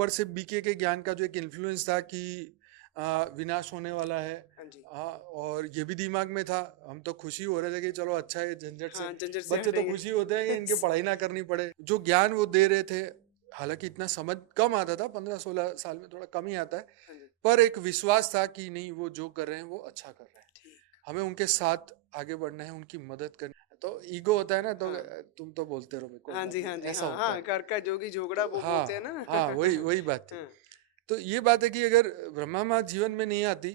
ऊपर से बीके के ज्ञान का जो एक इन्फ्लुएंस था कि विनाश होने वाला है। हाँ जी। और ये भी दिमाग में था। हम तो खुशी हो रहे थे कि चलो अच्छा है झंझट से, हाँ, झंझट से बच्चे तो हटेंगे। खुशी होते हैं कि इनके पढ़ाई ना करनी पड़े। जो ज्ञान वो दे रहे थे, हालांकि इतना समझ कम आता था, 15-16 साल में थोड़ा कम ही आता है, हाँ जी, पर एक विश्वास था कि नहीं, वो जो कर रहे हैं वो अच्छा कर रहे हैं, ठीक। हमें उनके साथ आगे बढ़ना है, उनकी मदद करनी है। तो ईगो होता है ना, तो हाँ। तुम तो बोलते रहो, कोई हाँ बात जी, नहीं, हाँ जी, ऐसा हाँ, होता हाँ, है। घर का जोगी जोगड़ा तो वो बोलते हैं हाँ, ना। हाँ, वही वही बात थी। हाँ, तो ये बात है कि अगर ब्रह्मा माँ जीवन में नहीं आती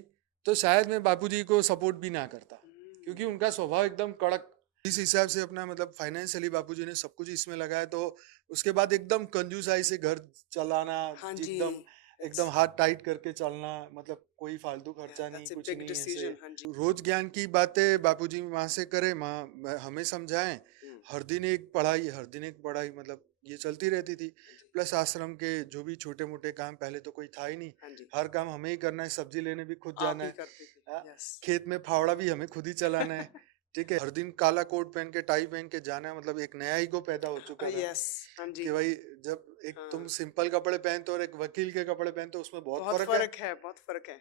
तो शायद मैं बापूजी को सपोर्ट भी ना करता, हुँ, क्योंकि उनका स्वभाव एकदम कड़क। इस हिसाब से अपना मतलब फाइनेंशियली बापूजी ने सब कुछ इसमें लगाया, तो उसके बाद एकदम कंजूसाई से घर चलाना, हाँ जी, एकदम एकदम इट्स हाथ टाइट करके चलना, मतलब कोई फालतू या खर्चा नहीं, दैट्स अ कुछ बिग नहीं ऐसे। डिसीजन। हाँ जी। रोज ज्ञान की बातें बापूजी माँ से करे, माँ हमें समझाएं। हुँ, हर दिन एक पढ़ाई, हर दिन एक पढ़ाई, मतलब ये चलती रहती थी। हाँ जी, प्लस आश्रम के जो भी छोटे मोटे काम, पहले तो कोई था ही नहीं, हाँ जी, हर काम हमें ही करना है, सब्जी लेने भी खुद आप जाना ही है। करते थे, हाँ, यस। खेत में फावड़ा भी हमें खुद ही चलाना है। ठीक है, हर दिन काला कोट पहन के, टाई पहन के जाना है, मतलब एक नया ईगो पैदा हो चुका था यस, हाँ जी, कि भाई, जब एक तुम हाँ, सिंपल कपड़े पहनते हो और एक वकील के कपड़े पहनते हो, उसमें बहुत बहुत फर्क है। फ़र्क है, बहुत फ़र्क है।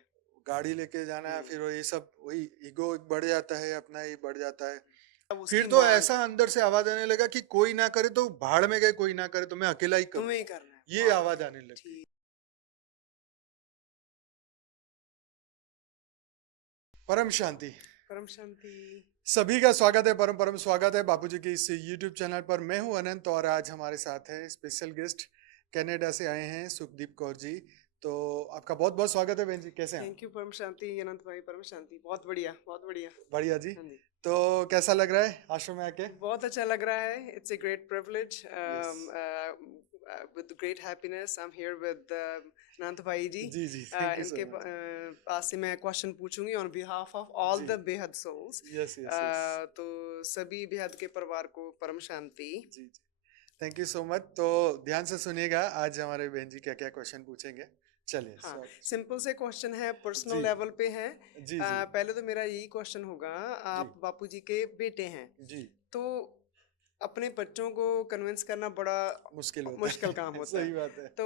गाड़ी लेके जाना है, हुँ, फिर वो ये सब, वही ईगो बढ़ जाता है, अपना ही बढ़ जाता है। अब फिर उसकी तो माँग ऐसा अंदर से आवाज आने लगा कि कोई ना करे तो भाड़ में गए, कोई ना करे तो मैं अकेला ही करूं, तुम्हें ही करना है, ये वाह! आवाज आने लग गई। ठीक, परम शांति। परम शांति। सभी का स्वागत है, परम परम स्वागत है बापूजी के इस यूट्यूब चैनल पर। मैं हूं अनंत और आज हमारे साथ है स्पेशल गेस्ट, कनाडा से आए हैं सुखदीप कौर जी। तो आपका बहुत बहुत स्वागत है बहन जी, कैसे हैं आप? थैंक यू परम शांति, अनंत भाई, परम शांति। बहुत बढ़िया, बहुत बढ़िया। बढ़िया जी। हाँ जी। तो कैसा लग रहा है आश्रम में आके? बहुत अच्छा लग रहा है। It's a great privilege yes. With great happiness I am here with Anant bhai ji. जी जी, थैंक यू सो इनके मच। पास से मैं क्वेश्चन पूछूंगी ऑन बिहाफ ऑफ ऑल जी। द बेहद सोल्स। Yes yes yes. तो सभी बेहद के परिवार को परम शांति। जी जी, थैंक यू सो मच। तो ध्यान से सुनिएगा, आज हमारे बहन जी क्या क्या क्वेश्चन पूछेंगे। चलिए हाँ, स्वागत। सिंपल से क्वेश्चन है, पर्सनल जी लेवल पे है। जी जी पहले तो मेरा यही क्वेश्चन होगा, जी आप बापूजी के बेटे हैं, जी। तो अपने बच्चों को कन्विंस करना बड़ा मुश्किल होता मुश्किल काम है। होता है। सही बात है। तो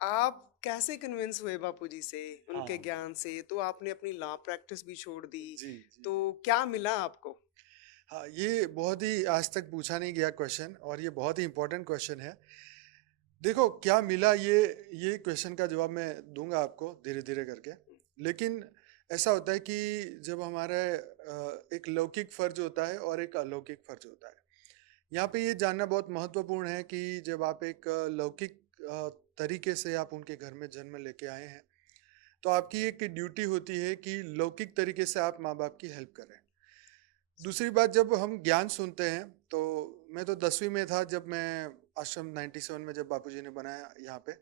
आप कैसे कन्विंस हुए बापूजी से, उनके हाँ। ज्ञान से? तो आपने अपनी लॉ प्रैक्टिस भी छोड़ दी, जी जी। तो क्या मिला आपको? हाँ, ये बहुत ही आज तक पूछा नहीं गया क्वेश्चन, और ये बहुत ही इंपॉर्टेंट क्वेश्चन है। देखो क्या मिला, ये क्वेश्चन का जवाब मैं दूंगा आपको धीरे धीरे करके। लेकिन ऐसा होता है कि जब हमारा एक लौकिक फर्ज होता है और एक अलौकिक फर्ज होता है। यहाँ पे ये जानना बहुत महत्वपूर्ण है कि जब आप एक लौकिक तरीके से आप उनके घर में जन्म लेके आए हैं, तो आपकी एक ड्यूटी होती है कि लौकिक तरीके से आप माँ बाप की हेल्प करें। दूसरी बात, जब हम ज्ञान सुनते हैं, तो मैं तो 10वीं में था जब मैं आश्रम 97 में जब बापूजी ने बनाया यहाँ पे,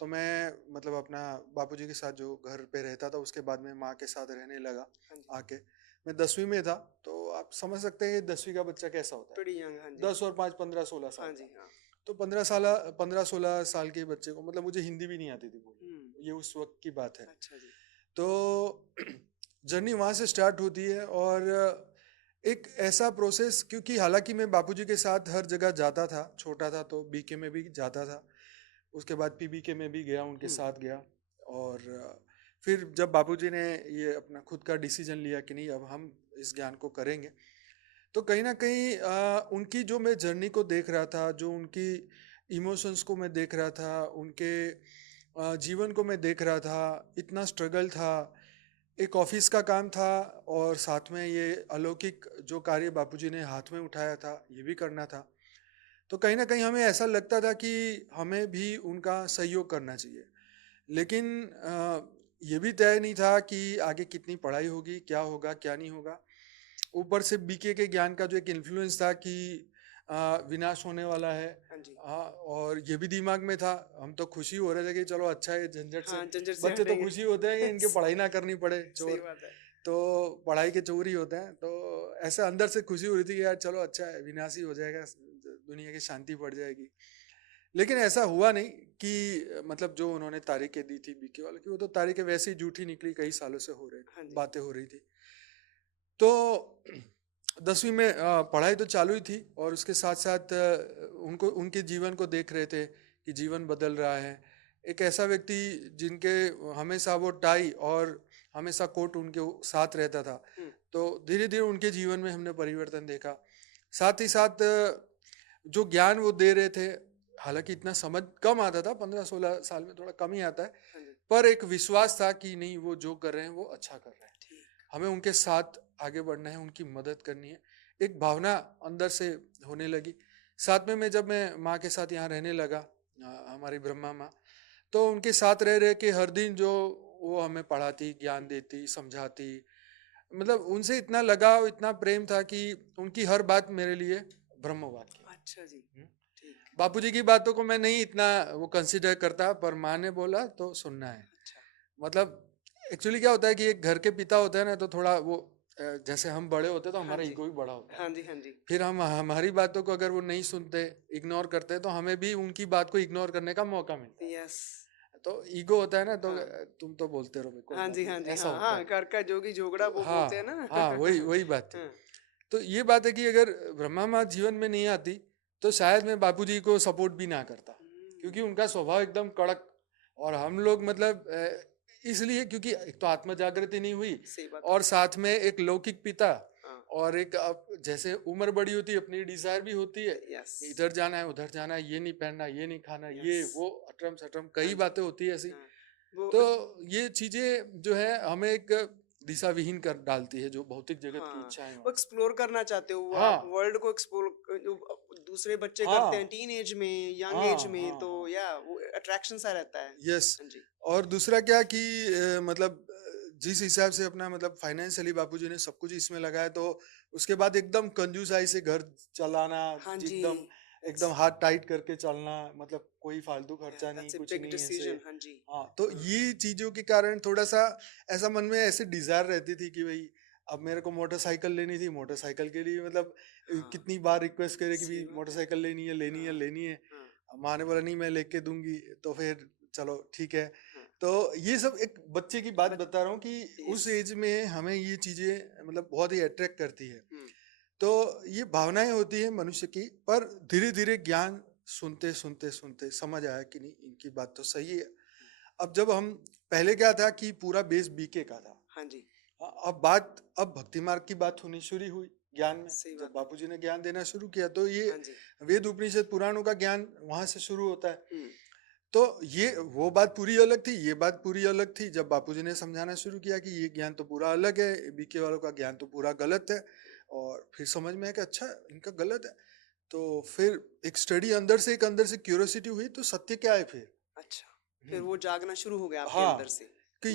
तो मैं मतलब अपना बापूजी के साथ जो घर पे रहता था, उसके बाद में माँ के साथ रहने लगा हाँ जी, आके। मैं 10वीं में था, तो आप समझ सकते हैं 10वीं का बच्चा कैसा होता pretty young, हाँ है। जी, 10 और 5 15-16 साल हाँ का। जी, हाँ। तो 15-16 साल के बच्चे को, मतलब मुझे हिंदी भी नहीं आती थी हुँ, बोलनी, ये उस वक्त की बात है। अच्छा जी। तो जर्नी वहाँ से स्टार्ट होती है, और एक ऐसा प्रोसेस, क्योंकि हालांकि मैं बापूजी के साथ हर जगह जाता था, छोटा था तो बीके में भी जाता था, उसके बाद पीबीके में भी गया, उनके हुँ, साथ गया। और फिर जब बापूजी ने ये अपना खुद का डिसीजन लिया कि नहीं, अब हम इस ज्ञान को करेंगे, तो कहीं ना कहीं उनकी जो मैं जर्नी को देख रहा था, जो उनकी इमोशंस को मैं देख रहा था, उनके जीवन को मैं देख रहा था, इतना स्ट्रगल था। एक ऑफिस का काम था, और साथ में ये अलौकिक जो कार्य बापूजी ने हाथ में उठाया था, ये भी करना था। तो कहीं ना कहीं हमें ऐसा लगता था कि हमें भी उनका सहयोग करना चाहिए। लेकिन ये भी तय नहीं था कि आगे कितनी पढ़ाई होगी, क्या होगा क्या नहीं होगा। ऊपर से बीके के ज्ञान का जो एक इन्फ्लुएंस था कि विनाश होने वाला है। हाँ जी। और ये भी दिमाग में था। हम तो खुशी हो रहे थे कि चलो अच्छा है झंझट से, हाँ, झंझट से बच्चे तो हटेंगे। खुशी होते हैं कि इनके पढ़ाई ना करनी पड़े, सही चोर बात है। तो पढ़ाई के चोर ही होते हैं। तो ऐसे अंदर से खुशी हो रही थी कि यार चलो अच्छा है, विनाश ही हो जाएगा, दुनिया की शांति पड़ जाएगी। लेकिन ऐसा हुआ नहीं कि मतलब जो उन्होंने तारीखें दी थी बीके वाले की, वो तो तारीखें वैसे ही झूठी निकली, कई सालों से हो रहे हाँ जी। बातें हो रही थी। तो 10वीं में पढ़ाई तो चालू ही थी, और उसके साथ साथ उनको उनके जीवन को देख रहे थे कि जीवन बदल रहा है। एक ऐसा व्यक्ति जिनके हमेशा वो टाई और हमेशा कोट उनके साथ रहता था। हम्म, तो धीरे धीरे उनके जीवन में हमने परिवर्तन देखा। साथ ही साथ जो ज्ञान वो दे रहे थे, हालांकि इतना समझ कम आता था, 15-16 साल में थोड़ा कम ही आता है, हाँ जी, पर एक विश्वास था कि नहीं, वो जो कर रहे हैं वो अच्छा कर रहे हैं, ठीक, हमें उनके साथ आगे बढ़ना है, उनकी मदद करनी है। एक भावना अंदर से होने लगी। साथ में जब मैं माँ के साथ यहाँ रहने लगा, हमारी ब्रह्मा माँ, तो उनके साथ रह रहे के हर दिन जो वो हमें पढ़ाती, ज्ञान देती, समझाती, मतलब उनसे इतना लगाव, इतना प्रेम था कि उनकी हर बात मेरे लिए ब्रह्मवाद की। अच्छा जी, हम्म। ठीक, बापूजी की बातों को मैं नहीं इतना वो कंसिडर करता, पर माँ ने बोला तो सुनना है। अच्छा, मतलब एक्चुअली क्या होता है कि एक घर के पिता होते हैं ना, तो थोड़ा वो जैसे हम बड़े होते हैं तो हाँ हमारा जी, ईगो भी बड़ा होता है। हाँ जी, हाँ जी, फिर हम हमारी बातों को अगर वो नहीं सुनते, इग्नोर करते, तो हमें भी उनकी बात को इग्नोर करने का मौका मिलता है। यस, तो ईगो होता है ना, तो हाँ, तुम तो बोलते रहो, कोई हाँ बात जी, नहीं, हाँ जी, ऐसा हाँ, होता हाँ, है। घर का जोगी झोगड़ा वो हाँ, बोलते हैं ना। हाँ, वही वही बात थी। हाँ, तो ये बात है कि अगर ब्रह्मा माँ जीवन में नहीं आती, तो शायद मैं बापूजी को सपोर्ट भी ना करता, हम्म, क्योंकि उनका स्वभाव एकदम कड़क। और हम लोग मतलब इसलिए क्योंकि एक तो आत्म जागृति नहीं हुई, सही बात, और साथ में एक लौकिक पिता, हाँ, और एक जैसे उम्र बड़ी होती है, अपनी डिजायर भी होती है, यस, इधर जाना है, उधर जाना है, ये नहीं पहनना, ये नहीं खाना, यस, ये वो अटरम सटरम हाँ कई जी, बातें होती है ऐसी। हाँ, वो तो ये चीजें जो है हमें एक दिशा विहीन कर डालती है, जो भौतिक जगत की हाँ, इच्छाएं वो होती एक्सप्लोर करना चाहते हो, वो हैं। हाँ, आप वर्ल्ड को एक्सप्लोर जो दूसरे बच्चे करते हैं हाँ, टीन एज में, यंग हाँ, एज में, हाँ, तो हाँ, या वो अट्रैक्शन सा रहता है। यस। हाँ जी, और दूसरा क्या कि मतलब जिस हिसाब से अपना मतलब फाइनेंशियली बापूजी ने सब कुछ इसमें लगाया, तो उसके बाद एकदम कंजूसाई से घर चलाना, हाँ जी, एकदम इट्स एकदम हाथ टाइट करके चलना, मतलब कोई फालतू खर्चा नहीं, दैट्स अ कुछ बिग नहीं ऐसे। डिसीजन, हाँ जी, हाँ, तो हाँ, ये चीजों के कारण थोड़ा सा ऐसा मन में ऐसे डिजायर रहती थी कि भाई अब मेरे को मोटरसाइकिल लेनी थी, मोटरसाइकिल के लिए मतलब हाँ, कितनी बार रिक्वेस्ट करे कि सही भी बात है, मोटरसाइकिल लेनी है, लेनी है, हाँ, लेनी है। हाँ, माँ ने बोला नहीं, मैं लेके दूंगी। तो फिर चलो ठीक है। हाँ, तो ये सब एक बच्चे की बात बट बता रहा हूँ कि उस यस, एज में हमें ये चीजें मतलब बहुत ही अट्रैक्ट करती है। हम्म, तो ये भावनाएं होती है मनुष्य की, पर धीरे धीरे ज्ञान सुनते सुनते सुनते समझ आया कि नहीं, इनकी बात तो सही है। अब जब हम पहले क्या था कि पूरा बेस बीके का था। हाँ जी, अब भक्ति मार्ग की बात होनी शुरू हुई ज्ञान में। सही जब बात है, बापूजी ने ज्ञान देना शुरू किया, तो ये हाँ जी, वेद उपनिषद पुराणों का ज्ञान वहां से शुरू होता है। हम्म, तो ये वो बात पूरी अलग थी, ये बात पूरी अलग थी। जब बापूजी ने समझाना शुरू किया कि ये ज्ञान तो पूरा अलग है, बीके वालों का ज्ञान तो पूरा गलत है, और फिर समझ में आया कि अच्छा, इनका गलत है। तो फिर एक स्टडी अंदर से क्यूरियोसिटी हुई, तो सत्य क्या है फिर। अच्छा, फिर हम्म। वो जागना शुरू हो गया आपके हाँ, अंदर से। कि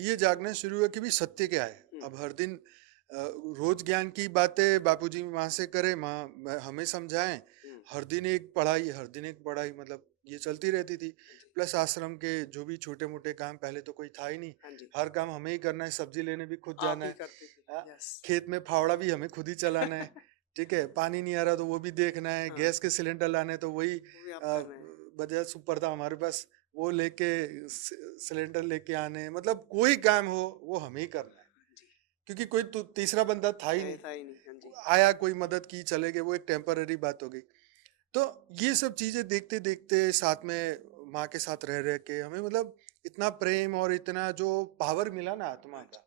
ये जागना शुरू हुआ कि भी सत्य क्या है। हम्म, अब हर दिन रोज ज्ञान की बातें बापूजी माँ से करे, माँ हमें समझाएं। हम्म, हर दिन एक पढ़ाई, हर दिन एक पढ़ाई, मतलब ये चलती रहती थी। हाँ जी, प्लस आश्रम के जो भी छोटे मोटे काम, पहले तो कोई था ही नहीं, हाँ जी, हर काम हमें ही करना है, सब्जी लेने भी खुद आप जाना ही है। करते थे, हाँ, यस, खेत में फावड़ा भी हमें खुद ही चलाना है। ठीक है, पानी नहीं आ रहा तो वो भी देखना है, हाँ, गैस के सिलेंडर लाने हैं, तो वही वो भी आप कर रहे हैं, बजाज सुपर था हमारे पास, वो लेके सिलेंडर लेके आने, मतलब कोई काम हो वो हमें ही करना है, हाँ जी, क्योंकि कोई तीसरा बंदा था ही है नहीं। था ही नहीं, हाँ जी, आया, कोई मदद की, चले गए, वो एक टेम्पररी बात हो गई। तो ये सब चीजें देखते देखते साथ में माँ के साथ रह रह के हमें मतलब इतना प्रेम और इतना जो पावर मिला ना आत्मा हाँ जी, का,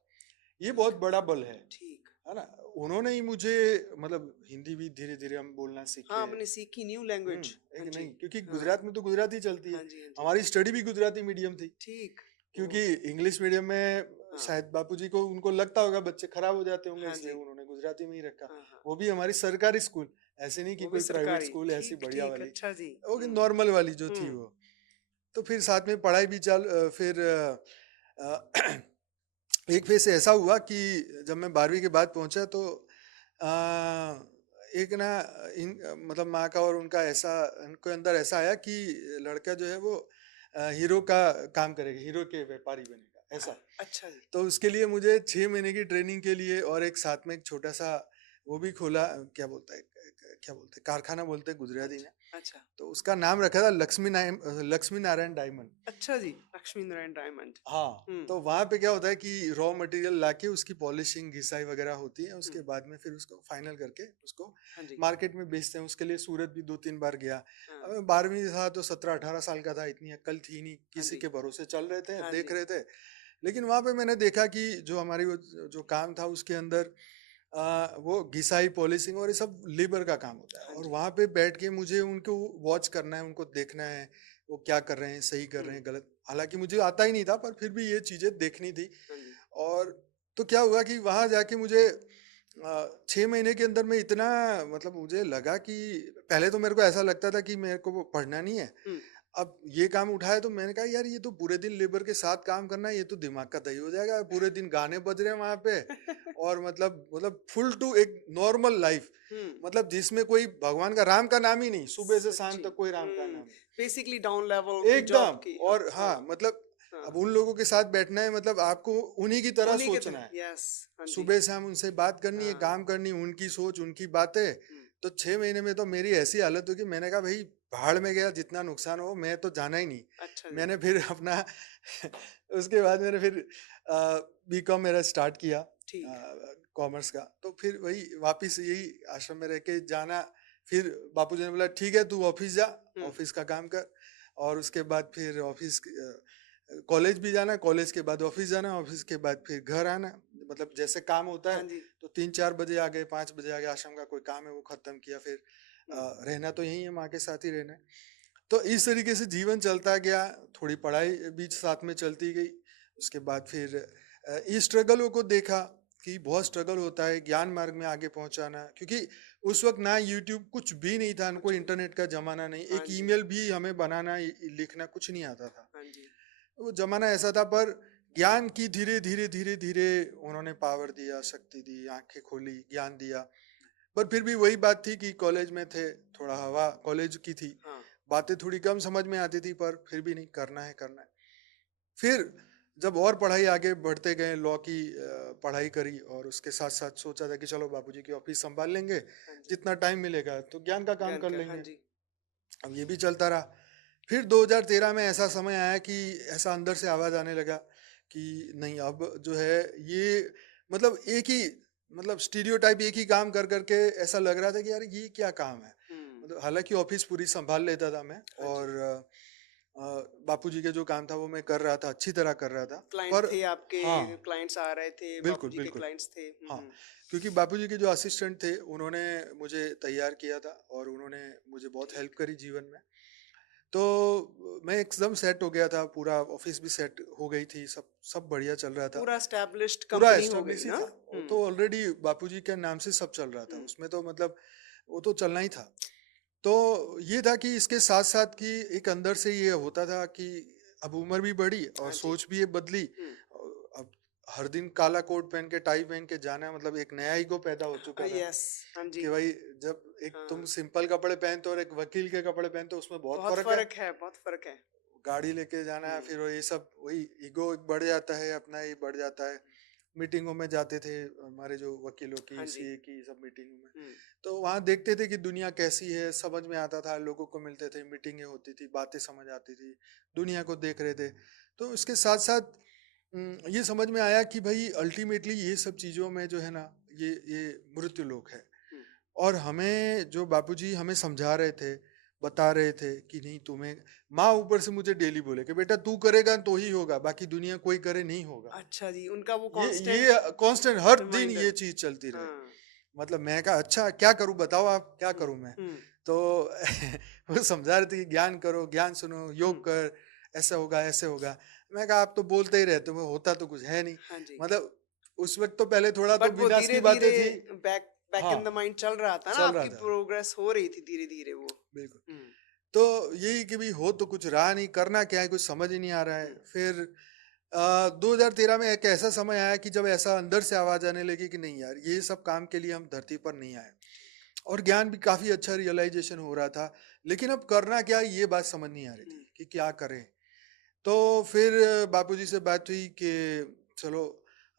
ये ठीक, बहुत बड़ा बल ठीक, है ना। उन्होंने ही मुझे मतलब हिंदी भी धीरे धीरे हम बोलना हाँ, सीखे। आपने सीखी न्यू लैंग्वेज, हाँ एक जी, नहीं, क्योंकि हाँ, गुजरात में तो गुजराती चलती है। हाँ जी, हाँ जी, हमारी स्टडी भी गुजराती मीडियम थी, ठीक, ओ, क्योंकि इंग्लिश मीडियम में हाँ, शायद बापूजी को उनको लगता होगा बच्चे खराब हो जाते होंगे, हाँ इसलिए जी, उन्होंने गुजराती में ही रखा। हाँ, हाँ, वो भी हमारी सरकारी स्कूल, ऐसे नहीं कि वो भी कोई प्राइवेट सरकारी, स्कूल ऐसी ठीक, बढ़िया ठीक, वाली, अच्छा जी, वो नॉर्मल वाली जो थी हम्म, वो। तो फिर साथ में पढ़ाई भी फिर अ, एक फेस ऐसा हुआ कि जब मैं 12वीं के बाद पहुंचा, तो अ, एक ना मतलब माँ का और उनका ऐसा, उनके अंदर ऐसा आया कि लड़का जो है वो हीरो का काम करेगा, हीरो के व्यापारी बनेगा ऐसा। अच्छा जी, तो उसके लिए मुझे 6 महीने की ट्रेनिंग के लिए और एक साथ में एक छोटा सा वो भी खोला, क्या बोलता है, कारखाना बोलते हैं गुजराती में। अच्छा तो उसका नाम रखा था लक्ष्मी नारायण डायमंड। अच्छा जी, लक्ष्मी नारायण डायमंड। हाँ, हम्म तो वहाँ पे क्या होता है कि रॉ मटेरियल लाके उसकी पॉलिशिंग घिसाई वगैरह होती है, उसके हम्म, बाद में फिर उसको फाइनल करके उसको हाँ जी। मार्केट में बेचते हैं। उसके लिए सूरत भी 2-3 बार गया। अब हाँ मैं 12वीं था तो 17-18 साल का था, इतनी अक्ल थी नहीं, हाँ किसी जी। के भरोसे चल रहे थे, हाँ देख जी। रहे थे। लेकिन वहाँ पे मैंने देखा कि जो हमारी वो जो काम था उसके अंदर वो घिसाई पॉलिशिंग और ये सब लेबर का काम होता है, हाँ और जी। वहाँ पे बैठ के मुझे उनको वॉच करना है, उनको देखना है वो क्या कर रहे हैं, सही कर रहे हम्म हैं, गलत। हालांकि मुझे आता ही नहीं था, पर फिर भी ये चीजें देखनी थी। हाँ जी। और तो क्या हुआ कि वहां जाके मुझे 6 महीने के अंदर में इतना, मतलब मुझे लगा कि पहले तो मेरे को ऐसा लगता था कि मेरे को वो पढ़ना नहीं है। हम्म अब ये काम उठाया तो मैंने कहा यार ये तो पूरे दिन लेबर के साथ काम करना है, ये तो दिमाग का दही हो जाएगा, पूरे दिन गाने बज रहे हैं वहां पे। और मतलब फुल टू एक नॉर्मल लाइफ, हम्म मतलब जिसमें कोई भगवान का, राम का नाम ही नहीं, सुबह से शाम सच्ची। तक कोई राम का नाम नहीं। बेसिकली डाउन लेवल की एकदम। जॉब की। हाँ और हाँ हाँ, मतलब हाँ। अब उन लोगों के साथ बैठना है, मतलब आपको उन्हीं की तरह उन्हीं के सोचना है। तरह, यस। हाँ जी। सुबह शाम उनसे बात करनी है, हाँ। काम करनी है, उनकी सोच, उनकी बातें। हम्म तो 6 महीने में तो मेरी ऐसी हालत हुई कि मैंने कहा भाई भाड़ में गया, जितना नुकसान हो, मैं तो जाना ही नहीं। अच्छा जी। मैंने फिर अपना उसके बाद मैंने फिर बीकॉम मेरा स्टार्ट किया, ठीक। कॉमर्स का। तो फिर वही वापस यही आश्रम में रह के जाना। फिर बापूजी ने बोला ठीक है तू ऑफिस जा, हम्म ऑफिस का काम कर। और उसके बाद फिर ऑफिस, कॉलेज भी जाना, कॉलेज के बाद ऑफिस जाना, ऑफिस के बाद फिर घर आना। मतलब जैसे काम होता हाँ है, जी। तो 3-4 बजे आ गए, 5 बजे आ गए, आश्रम का कोई काम है वो खत्म किया। फिर हम्म रहना तो यही है, माँ के साथ ही रहना है। तो इस तरीके से जीवन चलता गया। थोड़ी पढ़ाई बीच साथ में चलती गई। उसके बाद फिर इस स्ट्रगलों को देखा कि बहुत स्ट्रगल होता है ज्ञान मार्ग में आगे पहुंचाना, क्योंकि उस वक्त ना यूट्यूब कुछ भी नहीं था, ना कुछ कोई नहीं। इंटरनेट का जमाना नहीं, हाँ एक जी। ईमेल भी हमें बनाना लिखना कुछ नहीं आता था। हाँ जी। वो जमाना ऐसा था। पर ज्ञान की धीरे धीरे धीरे धीरे उन्होंने पावर दिया, शक्ति दी, आंखें खोली, ज्ञान दिया। पर फिर भी वही बात थी कि कॉलेज में थे, थोड़ा हवा कॉलेज की थी, हाँ बातें थोड़ी कम समझ में आती थी, पर फिर भी नहीं, करना है करना है। फिर जब और पढ़ाई आगे बढ़ते गए, लॉ की पढ़ाई करी, और उसके साथ साथ सोचा था कि चलो बापूजी की ऑफिस संभाल लेंगे, हाँ जी। जितना टाइम मिलेगा तो ज्ञान का काम ज्ञान कर का, हाँ लेंगे। जी। अब ये भी चलता रहा। फिर 2013 में ऐसा समय आया कि ऐसा अंदर से आवाज आने लगा कि नहीं, अब जो है ये, मतलब एक ही, मतलब स्टीरियोटाइप एक ही काम कर करके ऐसा लग रहा था कि यार ये क्या काम है। मतलब हालांकि ऑफिस पूरी संभाल लेता था मैं, हाँ जी। और बापूजी के जो काम था वो मैं कर रहा था, अच्छी तरह कर रहा था। क्लाइंट पर थे आपके, हाँ, क्लाइंट्स आ रहे थे, बिल्कुल बापूजी के बिल्कुल। क्लाइंट्स थे। हाँ, क्योंकि बापूजी के जो असिस्टेंट थे उन्होंने मुझे तैयार किया था, और उन्होंने मुझे बहुत हेल्प ठीक। करी जीवन में। तो मैं एकदम सेट हो गया था, पूरा ऑफिस भी सेट हो गई थी, सब सब बढ़िया चल रहा था। पूरा एस्टैब्लिश्ड पूरा कंपनी हो गई एस्टेब्लिश ही ना। था, वो तो ऑलरेडी बापूजी के नाम से सब चल रहा था, हम्म उसमें तो मतलब वो तो चलना ही था। तो ये था कि इसके साथ साथ कि एक अंदर से ये होता था कि अब उम्र भी बढ़ी और हाँ जी। सोच भी ये बदली। अब हर दिन काला कोट पहन के, टाई पहन के जाना, मतलब एक नया ईगो पैदा हो चुका था यस। हाँ जी। कि भाई जब एक तुम हाँ, सिंपल कपड़े पहनते हो और एक वकील के कपड़े पहनते हो, उसमें बहुत बहुत फर्क है। फर्क है, बहुत फर्क है। गाड़ी लेके जाना है, हम्म फिर वो ये सब, वही ईगो बढ़ जाता है, अपना ही बढ़ जाता है। मीटिंगों में जाते थे, हमारे जो वकीलों की, हाँ जी। सीए की, सब मीटिंगों में, हम्म तो वहाँ देखते थे कि दुनिया कैसी है, समझ में आता था, लोगों को मिलते थे, मीटिंगें होती थी, बातें समझ आती थी, दुनिया को देख रहे थे। तो इसके साथ साथ ये समझ में आया कि भाई अल्टीमेटली ये सब चीज़ों में जो है ना, ये मृत्यु लोक है। हम्म और हमें जो बापूजी हमें समझा रहे थे, बता रहे थे कि नहीं तुम्हें, माँ ऊपर से मुझे डेली बोले कि बेटा तू करेगा तो ही होगा, बाकी दुनिया कोई करे नहीं होगा। अच्छा जी, उनका वो ये कांस्टेंट कांस्टेंट हर दिन ये रिमाइंडर। चीज चलती रहे। हाँ। मतलब मैं कहा अच्छा क्या करूं, बताओ आप क्या हम्म करूं मैं। हम्म तो वो समझा रहे थे कि ज्ञान करो, ज्ञान सुनो, योग हम्म कर, ऐसा होगा ऐसे होगा। मैं कहा आप तो बोलते ही रहते हो, होता तो कुछ है नहीं। हाँ जी। मतलब उस वक्त तो पहले थोड़ा तो बट वो विनाश धीरे की धीरे बातें थी। बैक बैक हाँ, इन द माइंड चल रहा था ना, चल रहा आपकी था, प्रोग्रेस हो रही थी धीरे धीरे वो। बिल्कुल। हम्म तो यही कि भी हो तो कुछ रहा नहीं, करना क्या है कुछ समझ ही नहीं आ रहा है। हम्म फिर 2013 में एक ऐसा समय आया कि जब ऐसा अंदर से आवाज आने लगी कि नहीं यार, ये सब काम के लिए हम धरती पर नहीं आए। और ज्ञान भी काफी अच्छा रियलाइजेशन हो रहा था, लेकिन अब करना क्या है, ये बात समझ नहीं आ रही हम्म थी कि क्या करें। तो फिर बापूजी से बात हुई कि चलो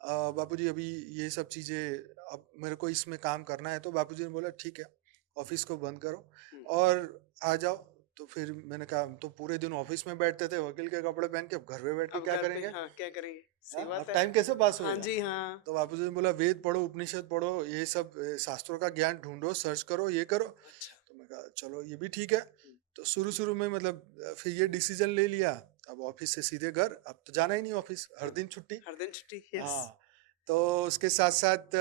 बापूजी अभी ये सब चीज़ें अब मेरे को इसमें काम करना है, तो बापूजी ने बोला ठीक है, ऑफिस को बंद करो और आ जाओ। तो फिर मैंने कहा हम तो पूरे दिन ऑफिस में बैठते थे वकील के कपड़े पहन के, अब घर में बैठ के अब क्या घर पे करेंगे? हाँ क्या करेंगे, सही हाँ, अब बात है। टाइम कैसे पास हाँ होएगा? जी हाँ। तो बापूजी ने बोला वेद पढ़ो, उपनिषद पढ़ो, ये सब शास्त्रों का ज्ञान ढूंढो, सर्च करो, ये करो। अच्छा। तो मैं कहा चलो ये भी ठीक है। तो शुरू शुरू में मतलब फिर ये डिसीजन ले लिया, अब ऑफिस से सीधे घर, अब तो जाना ही नहीं ऑफिस, हर दिन छुट्टी। हर दिन छुट्टी, यस। हाँ, तो उसके साथ साथ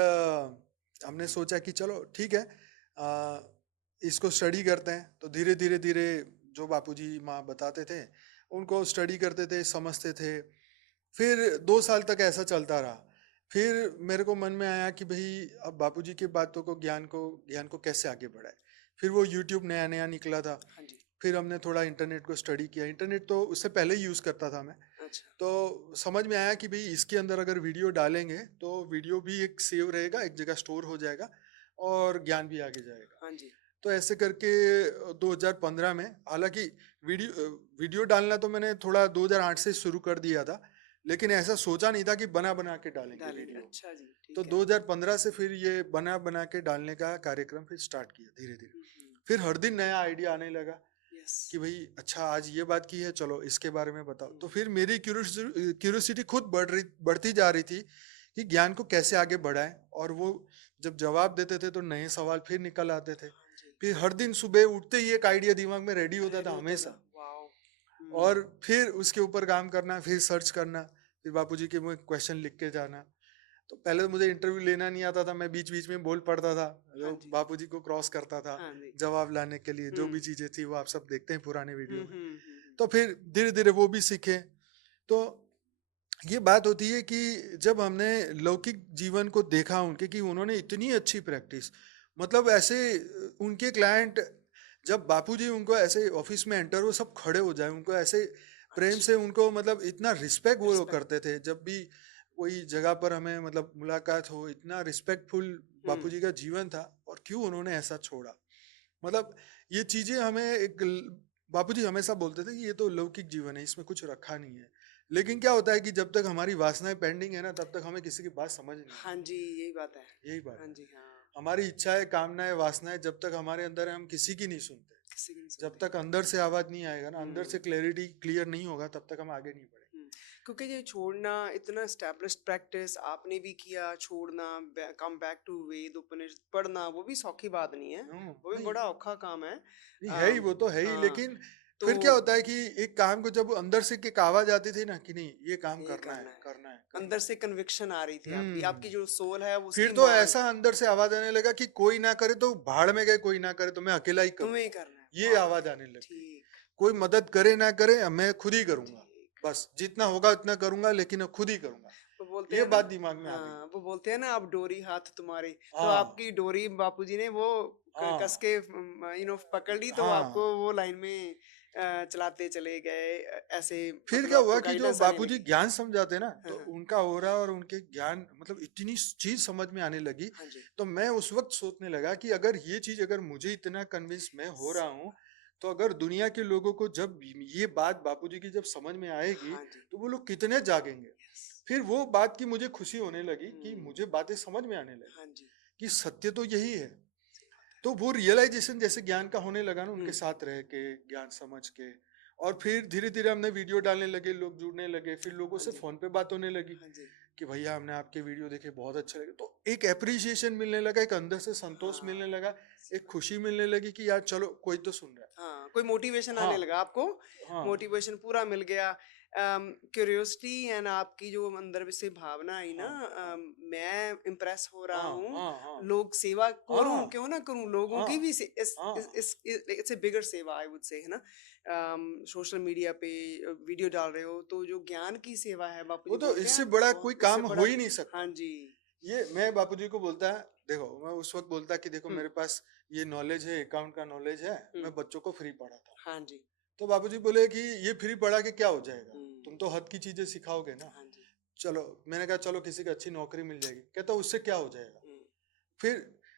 हमने सोचा कि चलो ठीक है, अ, इसको स्टडी करते हैं। तो धीरे धीरे धीरे जो बापूजी माँ बताते थे उनको स्टडी करते थे, समझते थे। फिर 2 साल तक ऐसा चलता रहा। फिर मेरे को मन में आया कि भाई अब बापूजी की बातों को, ज्ञान को कैसे आगे बढ़ाए। फिर वो यूट्यूब नया नया निकला था। हाँ जी। फिर हमने थोड़ा इंटरनेट को स्टडी किया। इंटरनेट तो उससे पहले ही यूज़ करता था मैं। अच्छा। तो समझ में आया कि भाई इसके अंदर अगर वीडियो डालेंगे तो वीडियो भी एक सेव रहेगा, एक जगह स्टोर हो जाएगा और ज्ञान भी आगे जाएगा। हाँ जी। तो ऐसे करके 2015 में, हालांकि वीडियो डालना तो मैंने थोड़ा 2008 से शुरू कर दिया था, लेकिन ऐसा सोचा नहीं था कि बना बना के डालेंगे डालेंगे, वीडियो। अच्छा जी, तो ठीक है। 2015 से फिर ये बना बना के डालने का कार्यक्रम फिर स्टार्ट किया धीरे धीरे। फिर हर दिन नया आइडिया आने लगा यस। कि भाई अच्छा आज ये बात की है, चलो इसके बारे में बताओ। तो फिर मेरी क्यूरियोसिटी खुद बढ़ती जा रही थी कि ज्ञान को कैसे आगे बढ़ाएं। और वो जब जवाब देते थे तो नए सवाल फिर निकल आते थे। हाँ जी। फिर हर दिन सुबह उठते ही एक आइडिया दिमाग में रेडी होता रेडी था होता हमेशा। था, वाओ। और फिर उसके ऊपर काम करना, फिर सर्च करना, फिर बापूजी के मुझे क्वेश्चन लिख के जाना। तो पहले तो मुझे इंटरव्यू लेना नहीं आता था, मैं बीच बीच में बोल पड़ता था, हाँ जो जी। बापूजी को क्रॉस करता था हाँ जी। जवाब लाने के लिए। जो भी हम्म चीजें थी वो आप सब देखते हैं पुराने वीडियो में। हम्म। तो फिर धीरे धीरे वो भी सीखे। तो ये बात होती है कि जब हमने लौकिक जीवन को देखा उनके, कि उन्होंने इतनी अच्छी प्रैक्टिस, मतलब ऐसे उनके क्लाइंट, जब बापूजी उनको ऐसे ऑफिस में एंटर हो सब खड़े हो जाए, उनको ऐसे प्रेम से, अच्छा। उनको मतलब इतना रिस्पेक्ट वो लोग रिस्पेक्ट। करते थे। जब भी कोई जगह पर हमें मतलब मुलाकात हो, इतना रिस्पेक्टफुल बापूजी का जीवन था। और क्यों उन्होंने ऐसा छोड़ा, मतलब ये चीजें हमें एक बापूजी हमेशा बोलते थे कि ये तो लौकिक जीवन है, इसमें कुछ रखा नहीं है। लेकिन क्या होता है कि जब तक हमारी वासनाएं पेंडिंग है ना, तब तक हमें किसी की बात समझ नहीं हाँ आती। जी, यही बात है। यही बात हाँ है। जी हाँ। हमारी इच्छाएं, कामनाएं, वासनाएं जब तक हमारे अंदर है, हम किसी की नहीं सुनते। किसी की नहीं जब सुनते। तक अंदर से आवाज नहीं आएगा ना, अंदर से हम्म क्लैरिटी क्लियर नहीं होगा, तब तक हम आगे नहीं बढ़ेंगे। क्योंकि ये छोड़ना इतना एस्टेब्लिश्ड प्रैक्टिस आपने भी किया, छोड़ना, कम बैक टू वेद उपनिषद पढ़ना, वो भी सौखी बात नहीं है, वो भी नहीं बड़ा औखा काम है। नहीं है ही, वो तो है ही। हाँ। लेकिन तो फिर क्या होता है कि एक काम को जब अंदर से एक आवाज आती थी ना कि नहीं ये काम ये करना है, करना है, करना है, अंदर करना से कन्विक्शन आ रही थी है। आपकी, आपकी जो सोल है वो फिर उसकी तो मांग। ऐसा अंदर से आवाज आने लगा कि कोई ना करे तो भाड़ में गए, कोई ना करे तो मैं अकेला ही तुम्हें ही करूंगा। करना है, ये वाह। आवाज आने लग गई। ठीक। कोई मदद करे ना करे, मैं खुद ही करूंगा। ठीक। बस जितना होगा उतना करूंगा, लेकिन अब खुद ही करूंगा। वो बोलते ये हैं ना, बात दिमाग में आ गई। हाँ वो बोलते हैं ना, आप डोरी हाथ तुम्हारी। तो हाँ आपकी डोरी बापूजी ने वो हाँ कस के पकड़ ली, तो आपको हाँ। वो लाइन में चलाते चले गए, ऐसे फिर मतलब क्या हुआ आपको कि जो गाइडेंस आने बापूजी लगी। ज्ञान समझाते ना, हाँ तो हाँ। उनका ओरा और उनके ज्ञान, मतलब इतनी चीज समझ में आने लगी। हाँ जी। तो मैं उस वक्त सोचने लगा कि अगर ये चीज, अगर मुझे इतना कन्विंस मैं हो रहा हूँ, तो अगर दुनिया के लोगों को जब ये बात बापूजी की जब समझ में आएगी, हाँ जी। तो वो लोग कितने जागेंगे। यस। फिर वो बात की मुझे खुशी होने लगी कि हम्म। मुझे बातें समझ में आने लगी हाँ जी। कि सत्य तो यही है। सही बात है। तो वो रियलाइजेशन जैसे ज्ञान का होने लगा ना, उनके हम्म। साथ रह के, ज्ञान समझ के। और फिर धीरे धीरे हमने वीडियो डालने लगे, लोग जुड़ने लगे, फिर लोगों हाँ से जी। फोन पे बात होने लगी हाँ जी। कि भैया हमने आपके वीडियो देखे, बहुत अच्छे लगे। तो एक एप्रिसिएशन मिलने लगा, एक अंदर से संतोष हाँ। मिलने लगा, सही एक बात। खुशी मिलने लगी कि यार चलो कोई तो सुन रहा है। हाँ, कोई मोटिवेशन हाँ आने लगा आपको, हाँ मोटिवेशन पूरा मिल गया। क्यूरियोसिटी एंड आपकी जो अंदर से भावना आई ना, हाँ हाँ मैं इम्प्रेस हो रहा हाँ हूँ, हाँ हाँ लोग सेवा करूँ हाँ क्यों ना करूँ, लोगों हाँ की भी हाँ। इट्स ए बिगर सेवा आई वुड से, है ना। सोशल मीडिया पे वीडियो डाल रहे हो तो जो ज्ञान की सेवा है, वो बापूजी तो बोलते इससे हैं बड़ा कोई बहुत, इससे काम हो बड़ा। ही नहीं हाँ सकता। जी। ये मैं बापूजी को बोलता है, देखो मैं उस वक्त बोलता कि देखो हम्म मेरे पास ये नॉलेज है, अकाउंट का नॉलेज है, हम्म। मैं बच्चों को फ्री पढ़ाता हूँ। हाँ जी। तो बापूजी बोले कि ये फ्री पढ़ा के क्या हो जाएगा, तुम हम्म। तो हद की चीजें सिखाओगे ना। हाँ जी। चलो, मैंने कहा चलो किसी की अच्छी नौकरी मिल जाएगी। कहता उससे क्या हो जाएगा। हम्म। फिर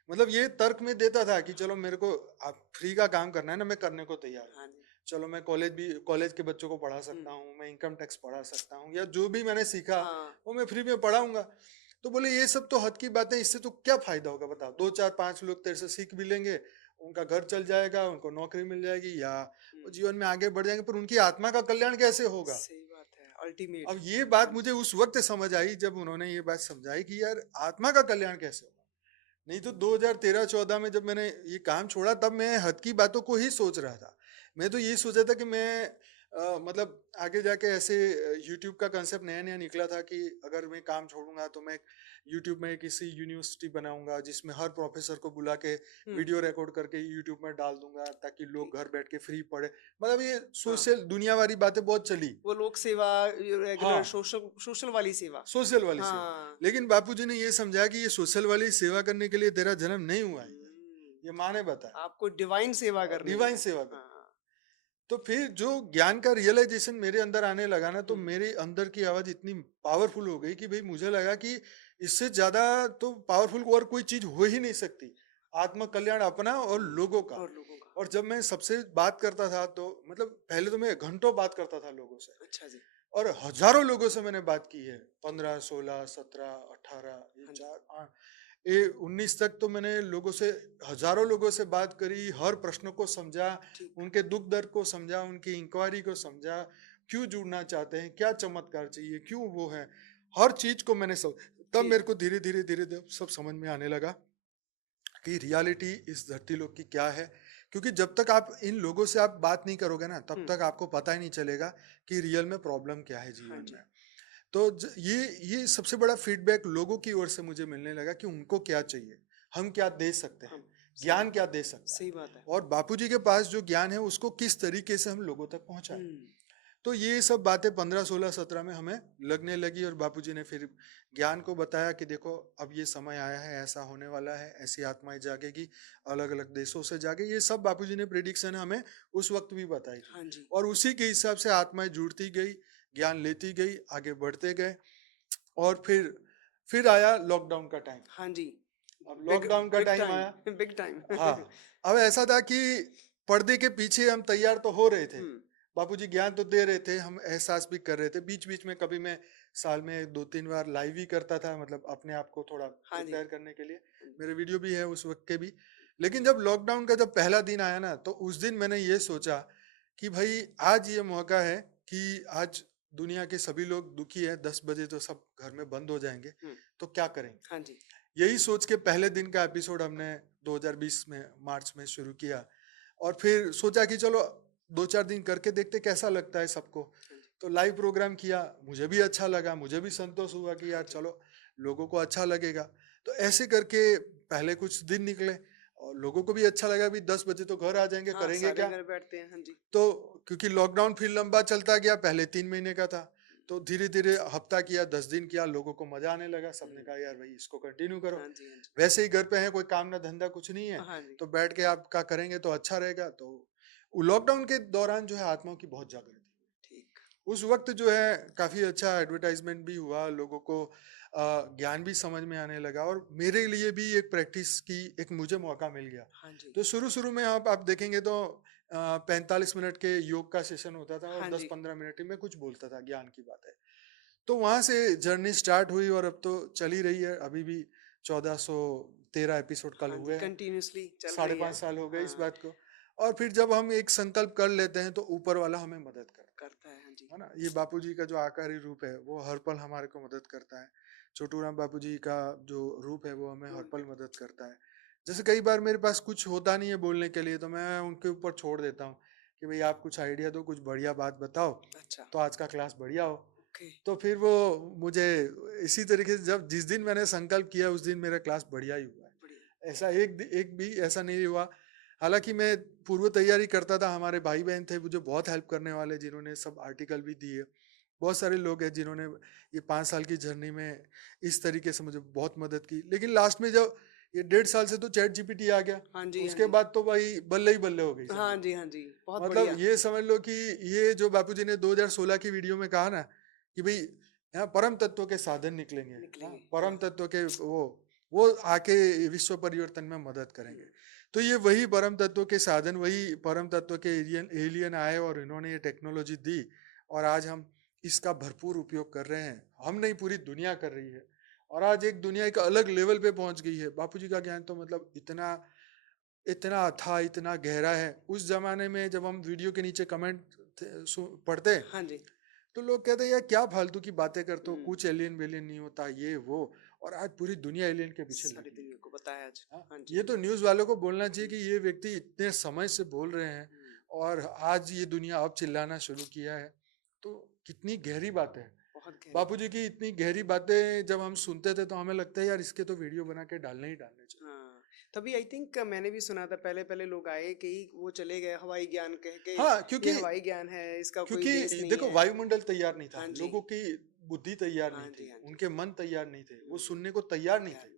मतलब ये तर्क में देता था कि चलो मेरे को आप फ्री का काम करना है ना, मैं करने को तैयार हूँ। हाँ जी। चलो मैं कॉलेज के बच्चों को पढ़ा सकता हूँ, मैं इनकम टैक्स पढ़ा सकता हूँ, या जो भी मैंने सीखा हाँ वो मैं फ्री में पढ़ाऊंगा। तो बोले ये सब तो हद की बातें, इससे तो क्या फायदा होगा बताओ, 2 4 5 लोग तेरे से सीख भी लेंगे, उनका घर चल जाएगा, उनको नौकरी मिल जाएगी, या वो जीवन में आगे बढ़ जाएंगे, पर उनकी आत्मा का कल्याण कैसे होगा? सही बात है, अल्टीमेट। अब ये बात मुझे उस वक्त समझ आई जब उन्होंने ये बात समझाई कि यार आत्मा का कल्याण कैसे होगा। नहीं तो 2013-14 में जब मैंने ये काम छोड़ा तब मैं हद की बातों को ही सोच रहा था। मैं तो ये सोचा था कि मैं मतलब आगे जाके ऐसे यूट्यूब का कंसेप्ट नया नया निकला था कि अगर मैं काम छोड़ूंगा तो मैं यूट्यूब में किसी यूनिवर्सिटी बनाऊंगा जिसमें हर प्रोफेसर को बुला के हम्म। वीडियो रिकॉर्ड करके यूट्यूब में डाल दूंगा ताकि लोग घर बैठ के फ्री पढ़े। मतलब ये हाँ, सोशल दुनिया वाली बातें बहुत चली। वो लोक सेवा, रेगुलर हाँ, सोशल सोशल वाली सेवा। सोशल वाली सेवा। हाँ। लेकिन बापूजी ने ये समझाया कि ये सोशल वाली सेवा करने के लिए तेरा जन्म नहीं हुआ है, हम्म, ये माँ ने बताया, आपको डिवाइन सेवा करनी डिवाइन है। सेवा कर। हाँ। तो फिर जो ज्ञान का रियलाइजेशन मेरे अंदर आने लगा ना, तो हम्म, मेरे अंदर की आवाज इतनी पावरफुल हो गई कि भाई मुझे लगा कि इससे ज्यादा तो पावरफुल और कोई चीज हो ही नहीं सकती, आत्म कल्याण अपना और लोगों का। और लोगों का। और जब मैं सबसे बात करता था तो मतलब पहले तो मैं घंटों बात करता था लोगों से, अच्छा जी। और हजारों लोगों से मैंने बात की है, 15 16 17 18, ये हाँ जी। 19 तक तो मैंने लोगों से, हजारों लोगों से बात करी, हर प्रश्न को समझा, ठीक। उनके दुख दर्द को समझा, उनकी इंक्वायरी को समझा, क्यों जुड़ना चाहते हैं, क्या चमत्कार चाहिए, क्यों वो है, हर चीज को मैंने सब। तब जी। मेरे को धीरे धीरे धीरे धीरे सब समझ में आने लगा कि रियलिटी इस धरती लोक की क्या है। क्योंकि जब तक आप इन लोगों से आप बात नहीं करोगे ना, तब हम्म। तक आपको पता ही नहीं चलेगा कि रियल में प्रॉब्लम क्या है हाँ जीवन जी। में। तो ये सबसे बड़ा फीडबैक लोगों की ओर से मुझे मिलने लगा कि उनको क्या चाहिए, हम क्या दे सकते हैं, हम। सही। ज्ञान क्या दे सकता है, सही बात है। और बापूजी के पास जो ज्ञान है उसको किस तरीके से हम लोगों तक पहुंचाएं। हम्म। तो ये सब बातें 15 16 17 में हमें लगने लगी, और बापूजी ने फिर ज्ञान को बताया कि देखो अब ये समय आया है, ऐसा होने वाला है, ऐसी आत्माएं जागेगी, अलग अलग देशों से जागे, ये सब बापूजी ने प्रिडिक्शन हमें उस वक्त भी बताई थी। हाँ जी। और उसी के हिसाब से आत्माएं जुड़ती गई, ज्ञान लेती गई, आगे बढ़ते गए। और फिर आया लॉकडाउन का टाइम। हाँ जी। अब बिग लॉकडाउन का बिग टाइम टाइम। आया। Big time. हाँ, अब ऐसा था कि पर्दे के पीछे हम तैयार तो हो रहे थे, हम्म। बापूजी ज्ञान तो दे रहे थे, हम एहसास भी कर रहे थे, बीच बीच में कभी मैं साल में 2 3 बार लाइव ही करता था, मतलब अपने आप को थोड़ा हाँ जी। प्रिपेयर करने के लिए। मेरे वीडियो भी है उस वक्त के भी। लेकिन जब लॉकडाउन का जब पहला दिन आया ना, तो उस दिन मैंने ये सोचा कि भाई आज ये मौका है कि आज दुनिया के सभी लोग दुखी है, 10 बजे तो सब घर में बंद हो जाएंगे, हम्म। तो क्या करेंगे। हाँ जी। यही सोच के पहले दिन का एपिसोड हमने 2020 में मार्च में शुरू किया, और फिर सोचा कि चलो 2 4 दिन करके देखते कैसा लगता है सबको। हाँ जी। तो लाइव प्रोग्राम किया, मुझे भी अच्छा लगा, मुझे भी संतोष हुआ कि हाँ यार जी। चलो लोगों को अच्छा लगेगा। तो ऐसे करके पहले कुछ दिन निकले, और लोगों को भी अच्छा लगा, भी 10 बजे तो घर आ जाएंगे, हाँ, करेंगे सारे क्या। घर बैठते हैं। हाँ जी। तो क्योंकि लॉकडाउन फिर लंबा चलता गया, पहले 3 महीने का था, तो धीरे धीरे हफ्ता किया, 10 दिन किया, लोगों को मजा आने लगा, सबने कहा यार भाई इसको कंटिन्यू करो। हाँ जी। हाँ जी। वैसे ही घर पे है, कोई काम ना धंधा कुछ नहीं है, हाँ जी। तो बैठ के आप क्या करेंगे तो अच्छा रहेगा। तो लॉकडाउन के दौरान जो है आत्माओं की बहुत जागृति हुई। ठीक। उस वक्त जो है काफी अच्छा एडवर्टाइजमेंट भी हुआ, लोगों को ज्ञान भी समझ में आने लगा, और मेरे लिए भी एक प्रैक्टिस की एक मुझे मौका मिल गया। हाँ जी। तो शुरू शुरू में आप देखेंगे तो 45 मिनट के योग का सेशन होता था, और हाँ दस जी। पंद्रह मिनट में कुछ बोलता था, ज्ञान की बात है। तो वहां से जर्नी स्टार्ट हुई, और अब तो चली रही है, अभी भी 1413 एपिसोड कल हाँ जी, हुए हैं, कंटिन्यूअसली चल साढ़े रही है। पाँच साल हो गए इस हाँ, बात को। और फिर जब हम एक संकल्प कर लेते हैं तो ऊपर वाला हमें मदद करता करता है। हाँ जी। है ना। ये बापूजी का जो आकारी रूप है वो हर पल हमारे को मदद करता है। छोटू राम बापूजी का जो रूप है वो हमें हर हम्म। पल मदद करता है। जैसे कई बार मेरे पास कुछ होता नहीं है बोलने के लिए, तो मैं उनके ऊपर छोड़ देता हूँ कि भाई आप कुछ आइडिया दो, कुछ बढ़िया बात बताओ, अच्छा। तो आज का क्लास बढ़िया हो। ओके। तो फिर वो मुझे इसी तरीके से, जब जिस दिन मैंने संकल्प किया उस दिन मेरा क्लास बढ़िया ही हुआ बढ़िया। है। ऐसा एक भी ऐसा नहीं हुआ। हालांकि मैं पूर्व तैयारी करता था, हमारे भाई बहन थे मुझे बहुत हेल्प करने वाले, जिन्होंने सब आर्टिकल भी दिए। बहुत सारे लोग हैं जिन्होंने ये 5 साल की जर्नी में इस तरीके से मुझे बहुत मदद की। लेकिन लास्ट में जब ये 1.5 साल से तो चैट जीपीटी आ गया, हाँ जी। हाँ उसके जी। बाद तो भाई बल्ले ही बल्ले हो गई हाँ समझो। जी। हाँ जी, बहुत मतलब बढ़िया। ये समझ लो कि ये जो बापूजी ने 2016 की वीडियो में कहा ना कि भाई यहाँ परम तत्व के साधन निकलेंगे, हाँ निकलेंगे। परम हाँ। तत्व के वो आके विश्व परिवर्तन में मदद करेंगे। तो ये वही परम तत्व के साधन, वही परम तत्व के एलियन आए और इन्होंने ये टेक्नोलॉजी दी और आज हम इसका भरपूर उपयोग कर रहे हैं। हम नहीं, पूरी दुनिया कर रही है और आज एक दुनिया एक अलग लेवल पे पहुंच गई है। बापूजी का ज्ञान तो मतलब इतना इतना अथाह, इतना गहरा है। उस जमाने में जब हम वीडियो के नीचे कमेंट पढ़ते, हाँ जी। तो लोग कहते हैं यार क्या फालतू की बातें करते हो, हम्म, कुछ एलियन वेलियन नहीं होता ये वो। और आज पूरी दुनिया एलियन के पीछे सारी लगी है। दुनिया को बताया आज। हाँ, हाँ जी। ये तो न्यूज़ वालों को बोलना चाहिए कि ये व्यक्ति इतने समय से बोल रहे हैं हम्म, और आज ये दुनिया अब चिल्लाना शुरू किया है। तो कितनी गहरी बात है। बहुत गहरी बात। बापूजी की इतनी गहरी बातें जब हम सुनते थे तो हमें लगता है यार इसके तो वीडियो बना के डालने ही डालने चाहिए। हाँ, तभी आई थिंक मैंने भी सुना था, पहले पहले लोग आए कि वो चले गए हवाई ज्ञान कह के, हाँ, ये हवाई ज्ञान है, इसका कोई बेस क्योंकि नहीं देखो है। वायुमंडल तैयार नहीं था, हाँ जी। लोगों की बुद्धि तैयार हाँ नहीं जी। थी, हाँ जी। उनके मन तैयार नहीं थे, वो हम्म, सुनने को तैयार नहीं तैयार थे। नहीं।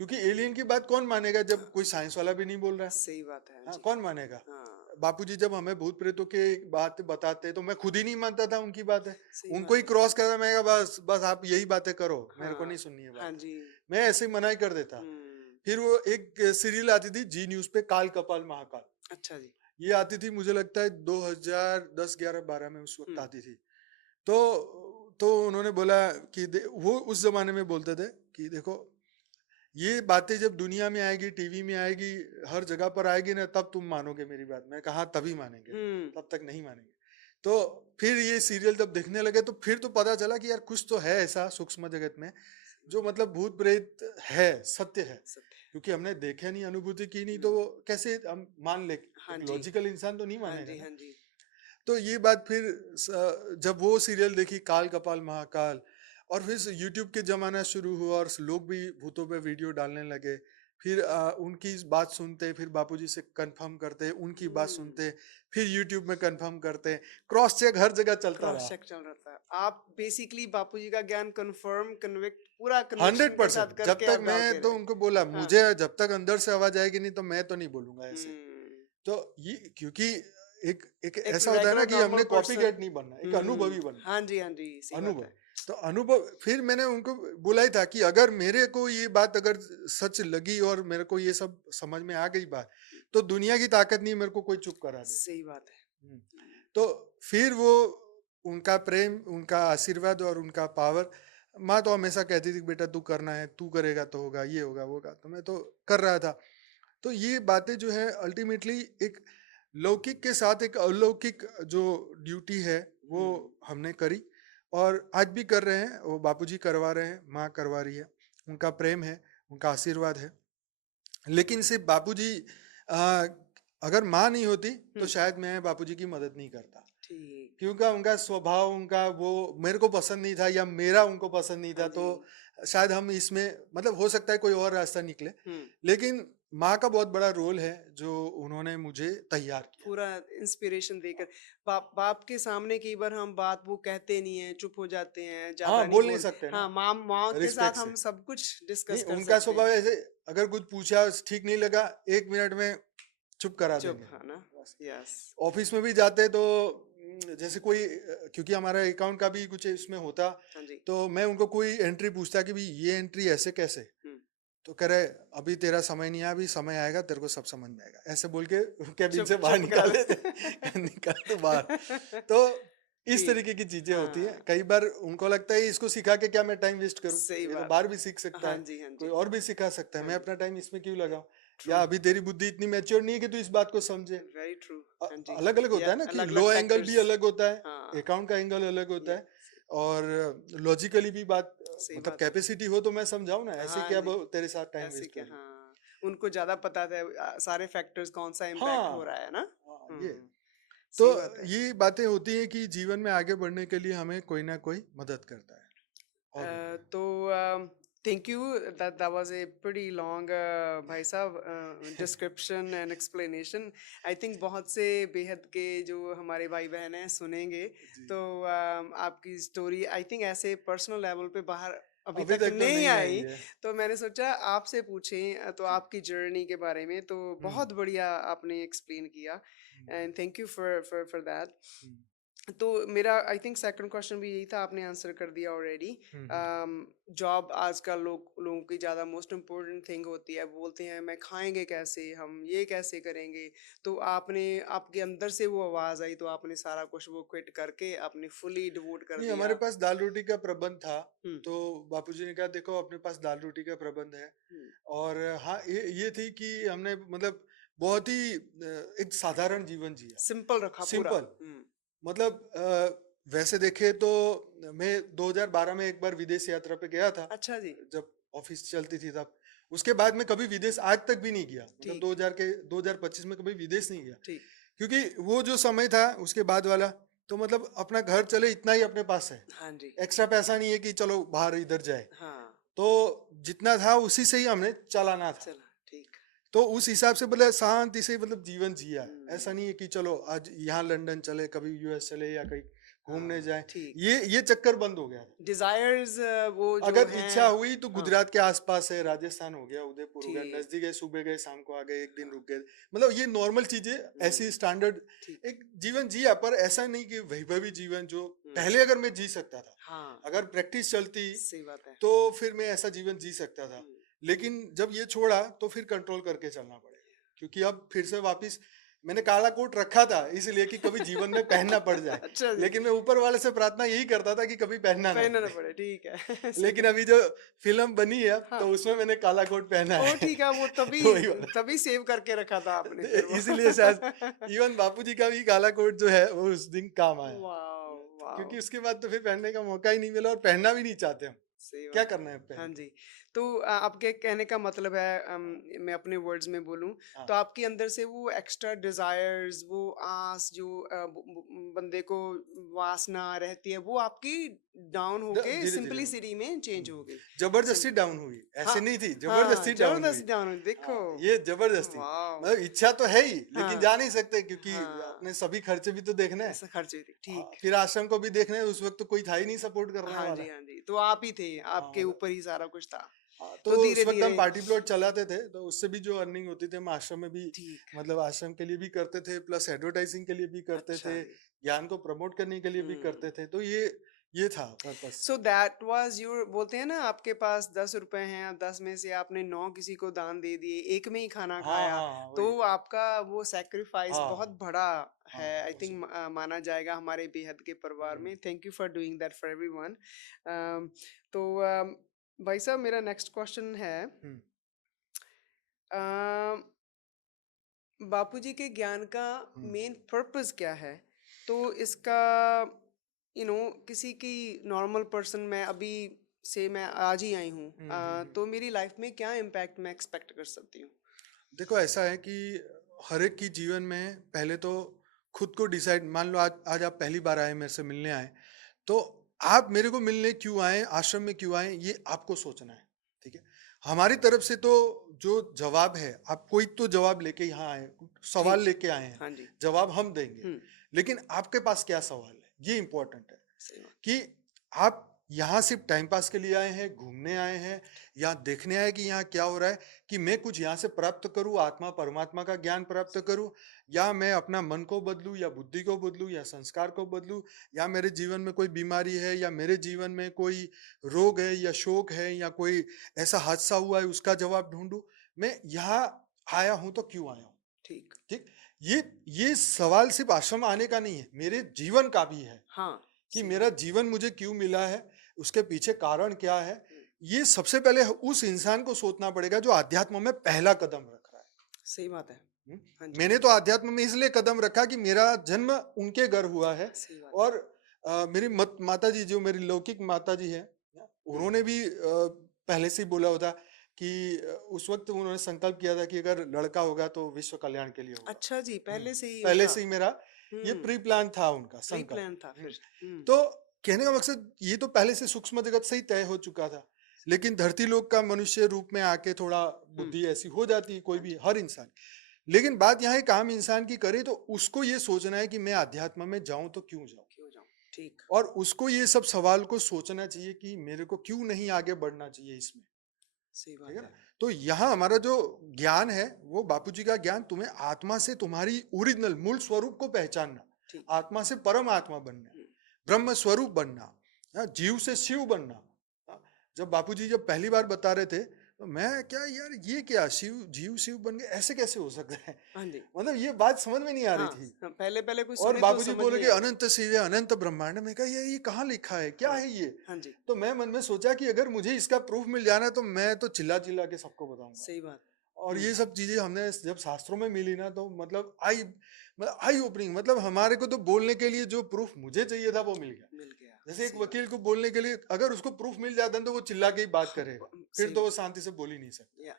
क्योंकि एलियन की बात कौन मानेगा जब कोई साइंस वाला भी नहीं बोल रहा है। सही बात है। हाँ हाँ, जी। कौन मानेगा। हाँ, बापूजी जब हमें भूत प्रेतों के बात बताते तो मैं खुद ही नहीं मानता था उनकी बातें। सही उनको ही बात है। क्रॉस कर मैं कहा, बस बस आप यही बातें करो, मेरे को नहीं हाँ। सुननी है हाँ बातें। जी। मैं ऐसे ही मना ही कर देता। हम्म। फिर वो एक सीरियल आती थी जी न्यूज पे, काल कपाल महाकाल। अच्छा जी। ये आती थी मुझे लगता है 2010 11 12 में उस वक्त हम्म। आती थी। तो उन्होंने बोला कि वो उस जमाने में बोलते थे कि देखो ये बातें जब दुनिया में आएगी, टीवी में आएगी, हर जगह पर आएगी ना, तब तुम मानोगे मेरी बात। मैं कहा तभी मानेंगे, हम्म। तब तक नहीं मानेंगे। तो फिर ये सीरियल जब देखने लगे तो फिर तो पता चला कि यार कुछ तो है ऐसा सूक्ष्म जगत में सही जो बात मतलब भूत प्रेत है, सत्य है। है। सत्य है। क्योंकि हमने देखा नहीं, अनुभूति की नहीं, तो हम्म। वो कैसे हम मान ले। हाँ एक जी। लॉजिकल इंसान तो नहीं हाँ मानेगा जी। ना। हाँ जी। तो ये बात फिर जब वो सीरियल देखी काल कपाल महाकाल, और फिर से यूट्यूब के जमाना शुरू हुआ और लोग भी भूतों पे वीडियो डालने लगे। फिर उनकी इस बात सुनते, फिर बापूजी से कंफर्म करते, उनकी बात हम्म। सुनते, फिर यूट्यूब में कंफर्म करते, क्रॉस चेक हर जगह चलता क्रॉस रहा। चेक चल रहा था। आप बेसिकली बापूजी का ज्ञान कंफर्म, कन्विक्ट, पूरा कन्विक्शन के 100%। साथ जब करके तक आप डालते मैं तो रहे। उनको बोला, हाँ। मुझे जब तक अंदर से आवाज आएगी नहीं तो मैं तो नहीं बोलूंगा ऐसे। हम्म। तो ये क्योंकि एक एक एक ऐसा होता है ना रेगुलर कि नॉर्मल हमने कॉपी पर्सन। कैट नहीं बनना, एक अनुभवी बनना। हाँ जी। हाँ जी, सही बात अनुभव। है। तो अनुभव फिर मैंने उनको बोला ही था कि अगर मेरे को ये बात अगर सच लगी और मेरे को ये सब समझ में आ गई बात, तो दुनिया की ताकत नहीं मेरे को कोई चुप करा दे। सही बात है। हम्म। तो फिर वो उनका प्रेम, उनका आशीर्वाद और उनका पावर। माँ तो हमेशा कहती थी बेटा तू करना है, तू करेगा तो होगा, ये होगा वो होगा, तो मैं तो कर रहा था। तो ये बातें जो है अल्टीमेटली एक लौकिक के साथ एक अलौकिक जो ड्यूटी है वो हमने करी और आज भी कर रहे हैं। वो बापूजी करवा रहे हैं, माँ करवा रही है, उनका प्रेम है, उनका आशीर्वाद है। लेकिन सिर्फ बापूजी, आ, अगर माँ नहीं होती तो शायद मैं बापूजी की मदद नहीं करता। ठीक। क्योंकि उनका स्वभाव, उनका वो मेरे को पसंद नहीं था या मेरा उनको पसंद नहीं हाँ था, जी। तो शायद हम इसमें मतलब हो सकता है कोई और रास्ता निकले। लेकिन माँ का बहुत बड़ा रोल है जो उन्होंने मुझे तैयार किया। पूरा इंस्पिरेशन देकर। बाप के सामने कई बार हम बात वो कहते नहीं है, चुप हो जाते हैं, ज्यादा हाँ, नहीं बोल नहीं बोल। सकते हाँ, ना, माँ के रिस्पेक्ट साथ से। हम सब कुछ नहीं, डिस्कस कर उनका सकते हैं। स्वभाव ऐसे, अगर कुछ पूछा ठीक नहीं लगा 1 मिनट में चुप करा चुप, देंगे। है ना। यस। ऑफिस में भी जाते तो जैसे कोई क्योंकि हमारा अकाउंट का भी कुछ इसमें होता, हाँ जी। तो मैं उनको कोई एंट्री पूछता कि भी ये एंट्री ऐसे कैसे, हम्म, तो कह रहे अभी तेरा समय नहीं आया, अभी समय आएगा तेरे को सब समझ में आएगा, ऐसे बोल के कैबिन चुप से बाहर चुप करा निकाल देते। दे। निकाल दो बाहर। तो इस ठीक। तरीके की चीजें होती है। हाँ, कई बार उनको लगता है इसको सिखा के क्या मैं टाइम वेस्ट करूं, सही ये तो बात बाहर है। भी सीख सकता हाँ है, जी। हाँ कोई जी। और भी सिखा सकता है, हाँ मैं जी। अपना टाइम इसमें क्यों लगाऊं। ट्रू। या अभी तेरी बुद्धि इतनी मैच्योर नहीं है कि तू इस बात को समझे। Very true. हाँ जी। अलग अलग होता या है ना कि अलग लो अलग एंगल भी फैक्टर्स। अलग होता है, हाँ। अकाउंट का एंगल अलग होता ये है, और लॉजिकली भी बात, सही मतलब बात है। कैपेसिटी हो तो मैं समझाऊं ना, ऐसे हाँ क्या जी। तेरे साथ टाइम ऐसे वेस्ट क्या, करूं। हाँ, उनको ज्यादा पता था सारे फैक्टर्स कौन सा इम्पैक्ट हो हाँ, रहा है ना। हाँ, ये हम्म। तो सही बात है। ये बातें होती हैं कि जीवन में आगे बढ़ने के लिए हमें कोई ना कोई मदद करता है। और बताइए। तो thank you, that was a pretty long भाई साहब description and explanation. I think बहुत से बेहद के जो हमारे भाई बहन हैं सुनेंगे, जी, तो आपकी स्टोरी आई थिंक ऐसे पर्सनल लेवल पे बाहर अभी अभी तक तक तो नहीं नहीं आई आई। है। तो मैंने सोचा आपसे पूछें, तो जी। आपकी जर्नी के बारे में तो हम्म, बहुत बढ़िया आपने एक्सप्लेन किया, hmm, and thank you for that. Hmm. तो मेरा आई थिंक सेकंड क्वेश्चन भी यही था, आपने आंसर कर दिया ऑलरेडी। जॉब आजकल लोगों की ज़्यादा मोस्ट इम्पोर्टेंट थिंग होती है, बोलते हैं मैं खाएंगे कैसे, हम ये कैसे करेंगे। तो आपने, आपके अंदर से वो आवाज़ आई तो आपने सारा कुछ वो क्विट करके आपने फुली डिवोट कर नहीं, हमारे दिया। पास दाल रोटी का प्रबंध था। हम्म। तो बापूजी ने कहा देखो अपने पास दाल रोटी का प्रबंध है। हम्म। और हाँ, ये थी कि हमने मतलब बहुत ही एक साधारण जीवन जिया। सिंपल रखा पूरा। सिंपल। हम्म। मतलब वैसे देखे तो मैं 2012 में एक बार विदेश यात्रा पे गया था, अच्छा जी। जब ऑफिस चलती थी तब। उसके बाद मैं कभी विदेश आज तक भी नहीं गया, मतलब ठीक। 2025 में कभी विदेश नहीं गया। ठीक। क्योंकि वो जो समय था उसके बाद वाला, तो मतलब अपना घर चले इतना ही अपने पास है। हाँ जी। एक्स्ट्रा पैसा नहीं है कि चलो बाहर इधर जाए। हाँ। तो जितना था उसी से ही हमने चलाना था। चला। ठीक। तो उस हिसाब से मतलब शांति से मतलब जीवन जिया है। ऐसा हम्म। नहीं है कि चलो आज यहाँ लंदन चले, कभी यूएस चले, या कहीं घूमने हाँ जाए। ठीक। ये चक्कर बंद हो गया था। डिजायर्स वो जो अगर इच्छा हैं। हुई तो हाँ। गुजरात के आसपास है, राजस्थान हो गया, उदयपुर हो गया, ठीक। नजदीक है, सुबह गए शाम को आ गए, एक दिन हाँ। रुक गए। मतलब ये नॉर्मल चीजें, ऐसी स्टैंडर्ड ठीक। एक जीवन जिया। पर ऐसा नहीं कि वैभवी जीवन जो हम्म। पहले अगर मैं जी सकता था, हाँ। अगर प्रैक्टिस चलती सही बात है। तो फिर मैं ऐसा जीवन जी सकता था। हम्म। लेकिन जब ये छोड़ा तो फिर कंट्रोल करके चलना पड़ेगा, क्योंकि अब फिर से वापस मैंने काला कोट रखा था इसलिए कि कभी जीवन में पहनना पड़ जाए। अच्छा जी। लेकिन मैं ऊपर वाले से प्रार्थना यही करता था कि कभी पहनना ना पहनना ना पड़े। पड़े, ठीक है। सही लेकिन बात। अभी जो फिल्म बनी है हाँ। तो उसमें मैंने काला कोट पहना ओ है। ठीक है, वो तभी वही वाला। तभी सेव करके रखा था आपने फिर वो। इसीलिए शायद इवन बापूजी का भी काला कोट जो है वो उस दिन काम आया। वाओ। वाओ। क्योंकि उसके बाद तो फिर पहनने का मौका ही नहीं मिला, और पहनना भी नहीं चाहते हम। सही क्या बात है। करना है हाँ पहन के। जी। तो आपके कहने का मतलब है, मैं अपने वर्ड्स में बोलूं हाँ तो आपके अंदर से वो एक्स्ट्रा डिजायर्स, वो आस जो बंदे को वासना रहती है, वो आपकी डाउन होके धीरे धीरे होगा। सिंपलिसिटी में चेंज हो गई। जबरदस्ती सिंप डाउन हुई, हाँ। ऐसे नहीं थी, हाँ जबरदस्ती डाउन हुई। जबरदस्त डाउन हुई, देखो। हाँ, ये जबरदस्ती, वाओ। मतलब इच्छा तो है ही, लेकिन हाँ। जा नहीं सकते क्योंकि हाँ। अपने सभी खर्चे भी तो देखने हैं। ऐसा खर्च हुई थी, हाँ, ठीक। फिर आश्रम को भी देखना है, उस वक्त तो कोई था ही नहीं सपोर्ट करने हाँ वाला। जी, हाँ जी, तो आप ही थे, हाँ आपके मतलब, ऊपर ही सारा कुछ था। हाँ तो तो उस धीरे वक्त हम धीरे। पार्टी प्लॉट चलाते थे, तो उससे भी जो अर्निंग होती थी हम आश्रम में भी, ठीक। मतलब आश्रम के लिए भी करते थे, प्लस एडवर्टाइजिंग के लिए भी करते अच्छा थे, जी। ज्ञान को प्रमोट करने के लिए भी हम्म। करते थे। तो ये था purpose. So that was your, बोलते हैं ना आपके पास 10 रुपए हैं, आप 10 में से आपने 9 किसी को दान दे दिए, एक में ही खाना हाँ खाया, हाँ हाँ, तो वही। आपका वो सेक्रीफाइस हाँ बहुत बड़ा हाँ है, हाँ, आई उसी। थिंक माना जाएगा हमारे बेहद के परिवार हम्म, में। Thank you for doing that for everyone. तो भाई साहब, मेरा नेक्स्ट क्वेश्चन है, हम्म, अम, बापूजी के ज्ञान का हम्म, मेन पर्पस क्या है? तो इसका किसी की नॉर्मल पर्सन, मैं अभी से मैं आज ही आई हूँ, तो मेरी लाइफ में क्या इम्पैक्ट मैं एक्सपेक्ट कर सकती हूँ? देखो ऐसा है कि हर एक की जीवन में पहले तो खुद को डिसाइड, मान लो आज आज आप पहली बार आए, मेरे से मिलने आए, तो आप मेरे को मिलने क्यों आए, आश्रम में क्यों आए, ये आपको सोचना है। ठीक है। हमारी तरफ से तो जो जवाब है, आप कोई तो जवाब लेके यहाँ आए, सवाल ठीक। लेके आए हैं, हाँ जी। जवाब हम देंगे। हम्म। लेकिन आपके पास क्या सवाल है, ये इंपॉर्टेंट है। सही बात। कि आप यहाँ सिर्फ टाइम पास के लिए आए हैं, घूमने आए हैं, या देखने आए कि यहाँ क्या हो रहा है, कि मैं कुछ यहाँ से प्राप्त करूँ, आत्मा परमात्मा का ज्ञान प्राप्त करूँ, या मैं अपना मन को बदलूँ, या बुद्धि को बदलूँ, या संस्कार को बदलूँ, या मेरे जीवन में कोई बीमारी है, या मेरे जीवन में कोई रोग है, या शोक है, या कोई ऐसा हादसा हुआ है उसका जवाब ढूंढूं। मैं यहाँ आया हूं तो क्यों आया हूँ। ठीक। ठीक। ये सवाल सिर्फ आश्रम आने का नहीं है, मेरे जीवन का भी है, हाँ। कि सही मेरा बात। जीवन मुझे क्यों मिला है, उसके पीछे कारण क्या है। हम्म। ये सबसे पहले उस इंसान को सोचना पड़ेगा जो आध्यात्म में पहला कदम रख रहा है। सही बात है। हम्म? हाँ जी। मैंने तो आध्यात्म में इसलिए कदम रखा कि मेरा जन्म उनके घर हुआ है। सही बात है। और मेरी माता जी, जो मेरी लौकिक माता जी है, हम्म। उन्होंने भी पहले से ही बोला होता कि उस वक्त उन्होंने संकल्प किया था कि अगर लड़का होगा तो विश्व कल्याण के लिए होगा। अच्छा जी, हम्म, पहले से ही पहले उनका। से ही मेरा ये हम्म। प्री प्लान था, उनका प्री संकल्प। प्लान था फिर। हम्म। तो कहने का मकसद ये तो पहले से सूक्ष्म जगत से ही तय हो चुका था। लेकिन धरती लोक का मनुष्य रूप में आके थोड़ा हम्म। बुद्धि ऐसी हो जाती है, कोई हाँ भी, जी। हर इंसान। लेकिन बात यहाँ एक आम इंसान की करे तो उसको ये सोचना है कि मैं अध्यात्म में जाऊं तो क्यों जाऊं। क्यों जाऊं। ठीक। और उसको ये सब सवाल को सोचना चाहिए कि मेरे को क्यों नहीं आगे बढ़ना चाहिए इसमें। सही ठीक है बात ना। है। तो यहाँ हमारा जो ज्ञान है वो बापूजी का ज्ञान, तुम्हें आत्मा से तुम्हारी ओरिजिनल मूल स्वरूप को पहचानना, ठीक। आत्मा से परम आत्मा बनना, हम्म, ब्रह्म स्वरूप बनना, हाँ, जीव से शिव बनना। हाँ, जब बापूजी जब पहली बार बता रहे थे तो मैं क्या यार ये क्या शिव जीव शिव बन गए, ऐसे कैसे हो सकता है? हाँ जी। मतलब ये बात समझ में नहीं आ रही हाँ, थी। हाँ, पहले पहले कोई और सुने तो बापूजी समझ बोले नहीं कि आएगा। अनंत शिव है अनंत ब्रह्मांड में, कहा ये कहाँ लिखा है, क्या हाँ, है ये? हाँ जी, तो मैं मन में सोचा कि अगर मुझे इसका प्रूफ मिल जाना तो मैं तो चिल्ला चिल्ला के सबको बताऊंगा। सही बात। और ये सब चीजें हमने जब शास्त्रों में मिली ना तो मतलब आई ओपनिंग, मतलब हमारे को तो बोलने के लिए जो प्रूफ मुझे चाहिए था वो मिल गया। मिल गया, जैसे एक सही बात। वकील को बोलने के लिए अगर उसको प्रूफ मिल जाता है तो वो चिल्ला के ही बात करेगा, फिर सही तो वो बात। शांति से बोल ही नहीं सकता। या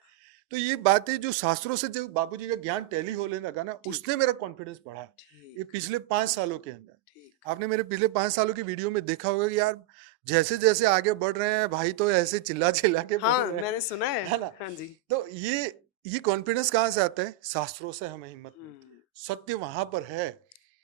तो ये बातें जो शास्त्रों से जो बापूजी का ज्ञान टैली होने लगा ना, ठीक, उसने मेरा कॉन्फिडेंस बढ़ा ये ठीक, पिछले 5 सालों के अंदर। ठीक। आपने मेरे पिछले 5 सालों की वीडियो में देखा होगा कि यार जैसे जैसे आगे बढ़ रहे हैं भाई तो ऐसे चिल्ला चिल्ला के बोल हाँ, रहे मैंने सुना है ना? हाँ जी। तो ये कॉन्फिडेंस कहाँ से आता है? शास्त्रों से हमें हिम्मत मिलती है, हम्म, सत्य वहां पर है।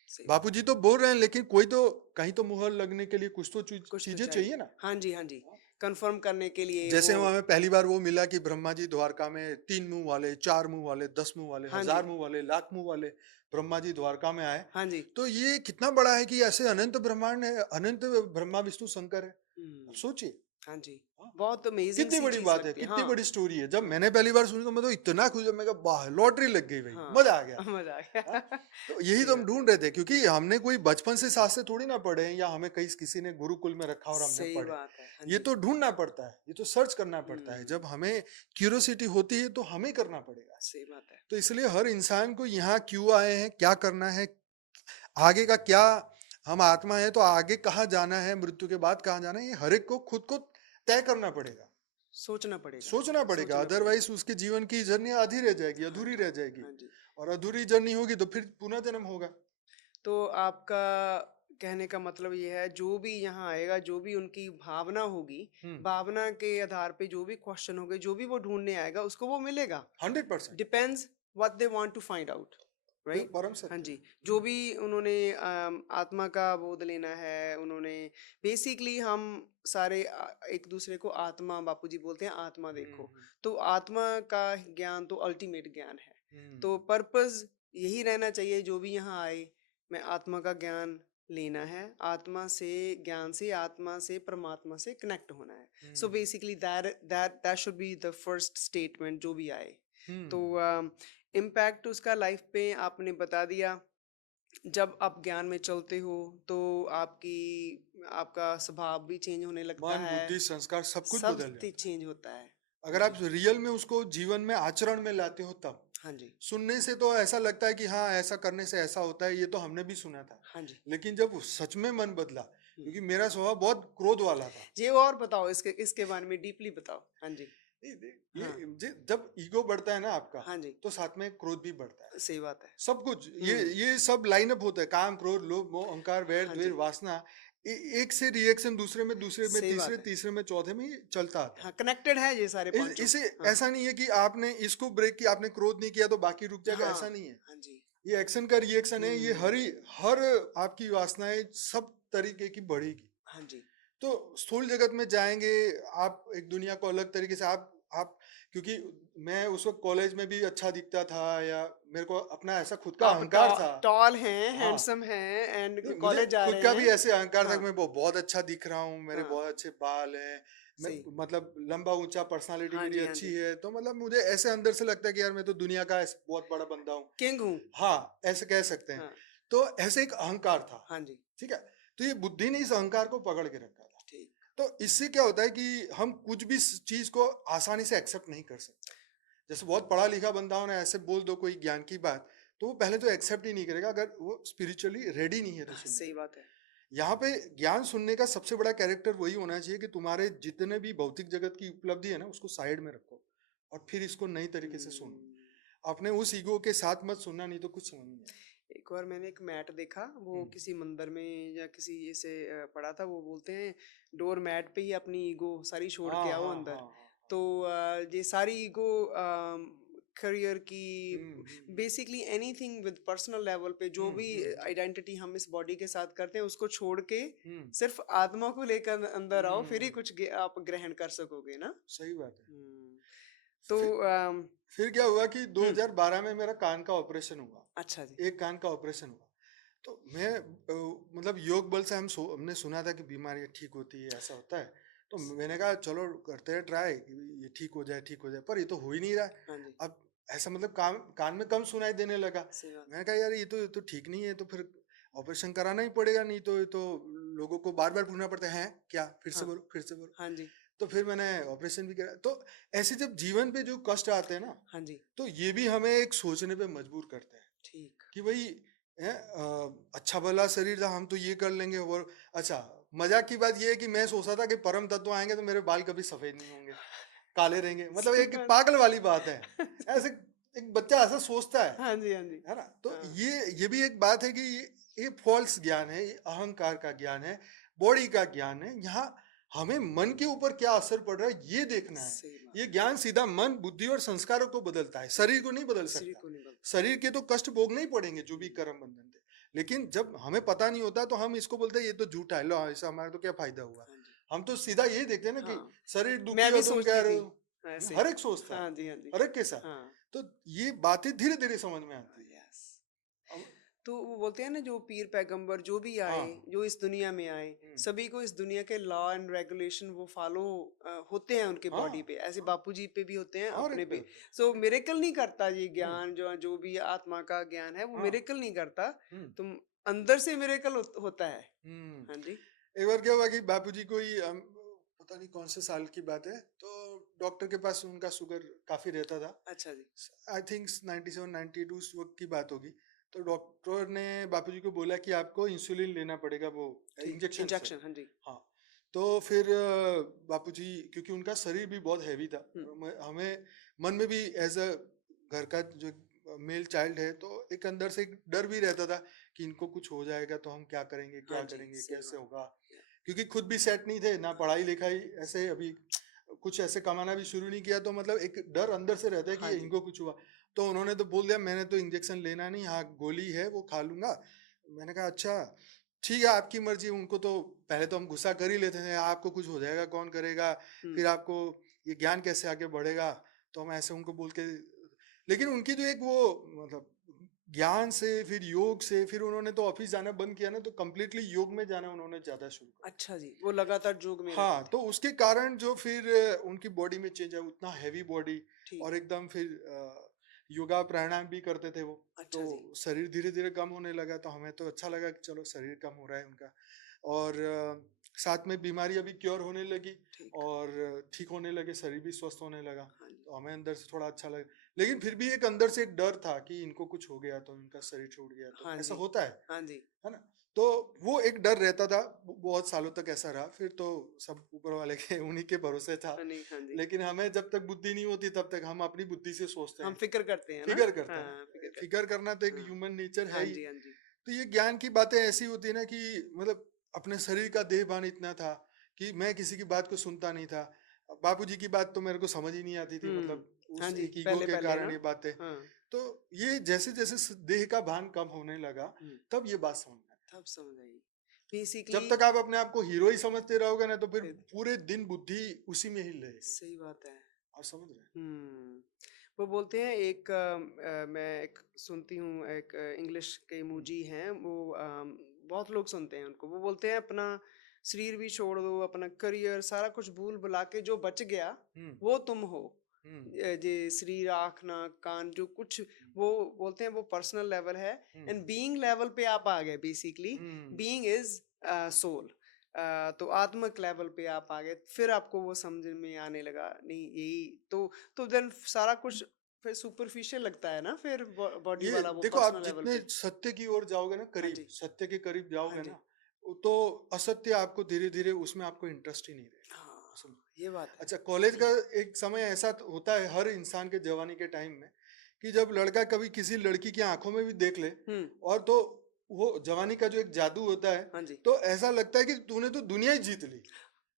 सही बात। बापूजी तो बोल रहे हैं लेकिन कोई तो कहीं तो मुहर लगने के लिए कुछ तो कुछ तो चीजें चाहिए। चाहिए ना। हाँ जी, हाँ जी। कंफर्म करने के लिए जैसे वो। वो हमें पहली बार वो मिला कि ब्रह्मा जी द्वारका में 3 मुंह वाले, 4 मुंह वाले, 10 मुंह वाले, हाँ जी, 1000 मुंह वाले, लाख मुंह वाले ब्रह्मा जी द्वारका में आए। हाँ जी। तो ये कितना बड़ा है कि ऐसे अनंत ब्रह्मांड है, अनंत ब्रह्मा विष्णु शंकर है। अब हम्म, सोचिए। हाँ जी। हाँ, बहुत अमेजिंग कितनी सी बड़ी चीज बात है, लगती है। कितनी हाँ, बड़ी स्टोरी है। जब हाँ, मैंने पहली बार सुनी तो मैं तो इतना खुश, मैं कहा वाह लॉटरी लग गई भाई, हाँ। मजा आ गया। मजा आ हाँ, गया। तो यही सही तो हम बात। ढूंढ रहे थे क्योंकि हमने कोई बचपन से शास्त्र थोड़ी ना पढ़े हैं या हमें कहीं किसी ने गुरुकुल में रखा और हमने सही पढ़े। बात है। हाँ ये जी। तो ढूंढना पड़ता है, ये तो सर्च करना पड़ता है। हम्म, जब हमें क्यूरियोसिटी होती है तो हमें करना पड़ेगा। सही बात है। तो इसलिए हर इंसान को यहाँ क्यों आए हैं, क्या करना है, आगे का क्या, हम आत्मा है तो आगे कहाँ जाना है, मृत्यु के बाद कहाँ जाना है, ये हर एक को खुद को तय करना पड़ेगा, सोचना पड़ेगा। सोचना पड़ेगा। सोचना पड़ेगा। अदरवाइज उसके जीवन की जर्नी आधी रह जाएगी, हाँ अधूरी जी, रह जाएगी। हाँ जी। और अधूरी जर्नी होगी तो फिर पुनः जन्म होगा। तो आपका कहने का मतलब ये है जो भी यहाँ आएगा, जो भी उनकी भावना होगी, हम्म, भावना के आधार पे जो भी क्वेश्चन होंगे, जो भी वो ढूंढने आएगा उसको वो मिलेगा। 100%। Depends what they want to find out, right. परम हाँ सत्य। जी। जो भी उन्होंने आत्मा का बोध लेना है, उन्होंने बेसिकली हम सारे एक दूसरे को आत्मा, बापूजी बोलते हैं आत्मा देखो। हम्म, तो आत्मा का ज्ञान तो अल्टीमेट ज्ञान है। हम्म, तो पर्पस यही रहना चाहिए जो भी यहाँ आए, मैं आत्मा का ज्ञान लेना है, आत्मा से, ज्ञान से, आत्मा से, परमात्मा से कनेक्ट होना है। So hmm, basically that that that should be the first statement जो भी आए। तो हम्म, इम्पैक्ट उसका लाइफ पे आपने बता दिया। जब आप ज्ञान में चलते हो तो आपकी आपका स्वभाव भी चेंज होने लगता मन है, बुद्धि संस्कार सब कुछ सब बदल जाता है। चेंज होता है। अगर आप जी। रियल में उसको जीवन में आचरण में लाते हो तब। हाँ जी, सुनने से तो ऐसा लगता है कि हाँ ऐसा करने से ऐसा होता है, ये तो हमने भी सुना था। हाँ जी। लेकिन जब सच में मन बदला, हम्म। क्योंकि मेरा स्वभाव बहुत क्रोध वाला था। ये और बताओ, इसके इसके बारे में डीपली बताओ। हाँ जी। हाँ, जब ईगो बढ़ता है ना आपका, हाँ जी। तो साथ में क्रोध भी बढ़ता है। सही बात है। सब कुछ हम्म। ये सब लाइनअप होता है, काम क्रोध लोभ मोह अहंकार वैर हाँ द्वेष जी। वासना। एक से रिएक्शन दूसरे में सही तीसरे बात है। तीसरे में चौथे में ये चलता आता हाँ, है। कनेक्टेड है ये सारे पांचों। इसे हाँ, ऐसा नहीं है कि आपने इसको ब्रेक किया, आपने क्रोध नहीं किया तो बाकी रुक जाएगा, हाँ, ऐसा नहीं है। हाँ जी। ये एक्शन का रिएक्शन है, ये हम्म। हर आपकी वासनाएं सब तरीके की बढ़ेगी। हाँ जी। तो स्थूल जगत में जाएंगे आप, एक दुनिया को अलग तरीके से आप क्योंकि मैं उस वक्त कॉलेज में भी अच्छा दिखता था, या मेरे को अपना ऐसा खुद का आप अहंकार था। टॉल हैं, हाँ, हैंडसम हैं एंड नहीं मुझे कॉलेज जा खुद रहे का भी हैं। ऐसे अहंकार था हाँ, कि मैं बहुत अच्छा दिख रहा हूँ, मेरे हाँ, बहुत अच्छे बाल हैं, मैं सही। मतलब लंबा ऊंचा, पर्सनालिटी हाँ मेरी जी, हाँ अच्छी जी। है, तो मतलब मुझे ऐसे अंदर से लगता है कि यार मैं तो दुनिया का ऐसे बहुत बड़ा बंदा हूँ। किंग हूँ। हाँ, ऐसे कह सकते हैं। हाँ, तो ऐसे एक अहंकार था। हाँ जी। ठीक है। तो ये बुद्धि ने इस अहंकार को पकड़ के रखा था। ठीक। तो इससे क्या होता है कि हम कुछ भी चीज को आसानी से एक्सेप्ट नहीं कर सकते। जैसे बहुत पढ़ा लिखा बंदा हो ना, ऐसे बोल दो कोई ज्ञान की बात, तो वो पहले तो एक्सेप्ट ही नहीं करेगा अगर वो स्पिरिचुअली रेडी नहीं है तो सुनने सही के बात है। लिए। यहाँ पे ज्ञान सुनने का सबसे बड़ा कैरेक्टर वही होना चाहिए कि तुम्हारे जितने भी भौतिक जगत की उपलब्धि है ना उसको साइड में रखो और फिर इसको नई तरीके से सुनो। हम्म। अपने उस ईगो के साथ मत सुनना, नहीं तो कुछ समझ नहीं आएगा। एक बार मैंने एक मैट देखा, वो हम्म, किसी मंदिर में या किसी ऐसे पड़ा था। वो बोलते हैं डोर मैट पे ही अपनी ईगो सारी छोड़ हाँ के आओ हाँ हाँ अंदर। हाँ। तो ये सारी ईगो करियर की, hmm, basically anything with personal level पे जो हम्म, भी हम्म, हम्म, आइडेंटिटी हम इस बॉडी के साथ करते हैं उसको छोड़ के हम्म, सिर्फ आत्मा को लेकर अंदर आओ, फिर ही हम्म, कुछ आप ग्रहण कर सकोगे ना। सही बात है। हम्म, तो फिर फिर क्या हुआ कि हम्म, 2012 में मेरा कान का ऑपरेशन हुआ। अच्छा जी। एक कान का ऑपरेशन हुआ। तो मैं मतलब योग बल से हमने सुना था कि बीमारियां ठीक होती है, ऐसा होता है। तो मैंने कहा चलो करते हैं ट्राई, ये ठीक हो जाए, ठीक हो जाए, पर ये तो हो ही नहीं रहा है। हाँ जी, अब ऐसा मतलब कान में कम सुनाई देने लगा। सही बात। मैंने कहा यार ये तो ठीक नहीं है, तो फिर ऑपरेशन कराना ही पड़ेगा, नहीं तो ये तो लोगों को बार बार पूछना पड़ता है क्या, फिर से हाँ, बोलो, फिर से बोलो। हाँ जी, तो फिर मैंने ऑपरेशन भी करा। तो ऐसे जब जीवन पे जो कष्ट आते हैं ना, हाँ जी, तो ये भी हमें एक सोचने पे मजबूर करते हैं ठीक। कि भाई अच्छा भला शरीर था, हम तो ये कर लेंगे। और अच्छा, मजाक की बात ये है कि मैं सोचता था कि परम तत्व आएंगे तो मेरे बाल कभी सफेद नहीं होंगे, काले रहेंगे। मतलब सही एक बात। पागल वाली बात है। ऐसे एक बच्चा ऐसा सोचता हाँ जी, हाँ जी। है ना? तो हाँ, ये भी एक बात है कि ये फॉल्स ज्ञान है, ये अहंकार का ज्ञान है, बॉडी का ज्ञान है। यहाँ हमें मन के ऊपर क्या असर पड़ रहा है ये देखना है। सही बात। ये ज्ञान सीधा मन, बुद्धि और संस्कारों को बदलता है, शरीर को नहीं बदल शरीर सकता। को नहीं बदलता। शरीर के तो कष्ट भोगने ही पड़ेंगे जो भी कर्म बंधन थे। लेकिन जब हमें पता नहीं होता तो हम इसको बोलते हैं ये तो झूठा है, लो ऐसा हमारा तो क्या फायदा हुआ। हाँ जी, हम तो सीधा यही देखते हैं ना कि हाँ, शरीर दुखी मैं हो भी तुम कह सोचती रहे थी हो। ऐसे। हर एक सोचता है, हाँ जी, हाँ जी। हर एक के साथ। हाँ, तो ये बातें धीरे धीरे समझ में आती है। यस। अब तो वो बोलते हैं ना, जो पीर पैगंबर जो भी आए, हाँ। जो इस दुनिया में आए, हम्म, सभी को इस दुनिया के लॉ एंड रेगुलेशन वो फॉलो होते हैं उनके हाँ, बॉडी पे, ऐसे हाँ, बापूजी पे भी होते हैं, हर अपने एक पे पे। होते सो मिरेकल नहीं करता ये हैं। ज्ञान, जो जो भी आत्मा का ज्ञान है वो हाँ। मिरेकल नहीं करता। हम्म, तुम अंदर से मिरेकल होता है। हम्म। हाँ जी, एक बार क्या हुआ कि बापूजी को ही पता नहीं कौन से साल की बात है, तो डॉक्टर के पास उनका शुगर काफी रहता था। अच्छा जी। आई थिंक 97 92 उस वक्त की बात होगी। तो डॉक्टर ने बापूजी को बोला कि आपको इंसुलिन लेना पड़ेगा, वो ठीक, इंजेक्शन से। इंजेक्शन, हाँ जी। हाँ। तो फिर बापूजी, क्योंकि उनका शरीर भी बहुत हैवी था, हम्म, हमें मन में भी एज अ घर का जो मेल चाइल्ड है, तो एक अंदर से एक डर भी रहता था कि इनको कुछ हो जाएगा तो हम क्या करेंगे, हाँ क्या जी, करेंगे, सही कैसे बात। होगा। क्योंकि खुद भी सेट नहीं थे ना, पढ़ाई लिखाई ऐसे अभी कुछ ऐसे कमाना भी शुरू नहीं किया, तो मतलब एक डर अंदर से रहता है हाँ कि जी, इनको कुछ हुआ। तो उन्होंने तो बोल दिया मैंने तो इंजेक्शन लेना नहीं, हाँ गोली है वो खा लूंगा। मैंने कहा अच्छा ठीक है आपकी मर्जी। उनको तो पहले तो हम गुस्सा कर ही लेते थे, आपको कुछ हो जाएगा कौन करेगा, हम्म, फिर आपको ये ज्ञान कैसे आगे बढ़ेगा। तो हम ऐसे उनको बोल के, लेकिन उनकी जो एक वो मतलब ज्ञान से, फिर योग से, फिर उन्होंने तो ऑफिस जाना बंद किया ना, तो कम्प्लीटली योग में जाना उन्होंने ज्यादा शुरू कर दिया। अच्छा जी, वो लगातार जोग में रहते हाँ, थे। तो उसके कारण जो फिर उनकी बॉडी में चेंज है, उतना हैवी बॉडी, ठीक और है। एकदम फिर योगा प्राणायाम भी करते थे वो। तो अच्छा जी। शरीर धीरे धीरे कम होने लगा, तो हमें तो अच्छा लगा कि चलो शरीर कम हो रहा है उनका। और साथ में बीमारी अभी क्योर होने लगी, ठीक। और ठीक होने लगे, शरीर भी स्वस्थ होने लगा। हाँ जी, तो हमें अंदर से थोड़ा अच्छा लगा, लेकिन फिर भी एक अंदर से एक डर था कि इनको कुछ हो गया तो इनका शरीर छूट गया, तो हाँ ऐसा जी, होता हाँ जी, है ना? तो वो एक डर रहता था, बहुत सालों तक ऐसा रहा। फिर तो सब ऊपर वाले के उन्हीं के भरोसे था। हाँ नहीं, हाँ जी। लेकिन हमें जब तक बुद्धि नहीं होती तब तक हम अपनी बुद्धि से सोचते हम हैं, फ़िक्र करते हैं ना? फिगर करते हैं ना। हाँ, फ़िक्र करते फिगर करना तो हैं। एक हाँ, ह्यूमन नेचर है हाँ ही। जी, हाँ जी। तो ये ज्ञान की बातें ऐसी होती है ना कि मतलब अपने शरीर का देहभान इतना था कि मैं किसी की बात को सुनता नहीं था। बापूजी की बात तो मेरे को समझ ही नहीं आती थी, हुँ, मतलब हाँ उस जी, एक ईगो के पहले-पहले कारण ना? ये बातें। हाँ, तो ये जैसे जैसे देह का भान कम होने लगा, हुँ, तब ये बात समझ में आई। तब समझ आई। बेसिकली जब तक आप अपने आप को हीरो ही समझते रहोगे ना, तो फिर फिर पूरे दिन बुद्धि उसी में ही रहेगी। सही बात है। आप समझ रहे हैं? हुँ, वो बोलते हैं एक मैं एक सुनती हूँ, एक इंग्लिश के हम्म, इमोजी हैं वो, बहुत लोग सुनते हैं उनको। वो बोलते हैं अपना शरीर भी छोड़ दो, अपना करियर सारा कुछ भूल-भुला के जो बच गया, हम्म, वो तुम हो। हम्म, जे शरीर, आँख, नाक, कान जो कुछ, हम्म, वो बोलते हैं वो पर्सनल लेवल है, हम्म, एंड बीइंग लेवल पे आप आ गए basically. Hmm. Being is soul. तो आत्मिक लेवल पे आप आ गए, फिर आपको वो समझ में आने लगा नहीं यही तो देन सारा कुछ फिर सुपरफिशियल लगता है ना, फिर बॉडी ये वाला वो देखो, आप पर्सनल लेवल जितने पे। सत्य की ओर जाओगे ना, हाँ करीब जी, सत्य के करीब हाँ जाओगे जी। ना, तो असत्य आपको धीरे धीरे उसमें आपको इंटरेस्ट ही नहीं रहेगा। हाँ, समझ। ये बात है। अच्छा, कॉलेज का एक समय ऐसा होता है हर इंसान के जवानी के टाइम में, कि जब लड़का कभी किसी लड़की की आंखों में भी देख ले, हुँ, और तो वो जवानी का जो एक जादू होता है, हाँ जी। तो ऐसा लगता है कि तूने तो दुनिया ही जीत ली,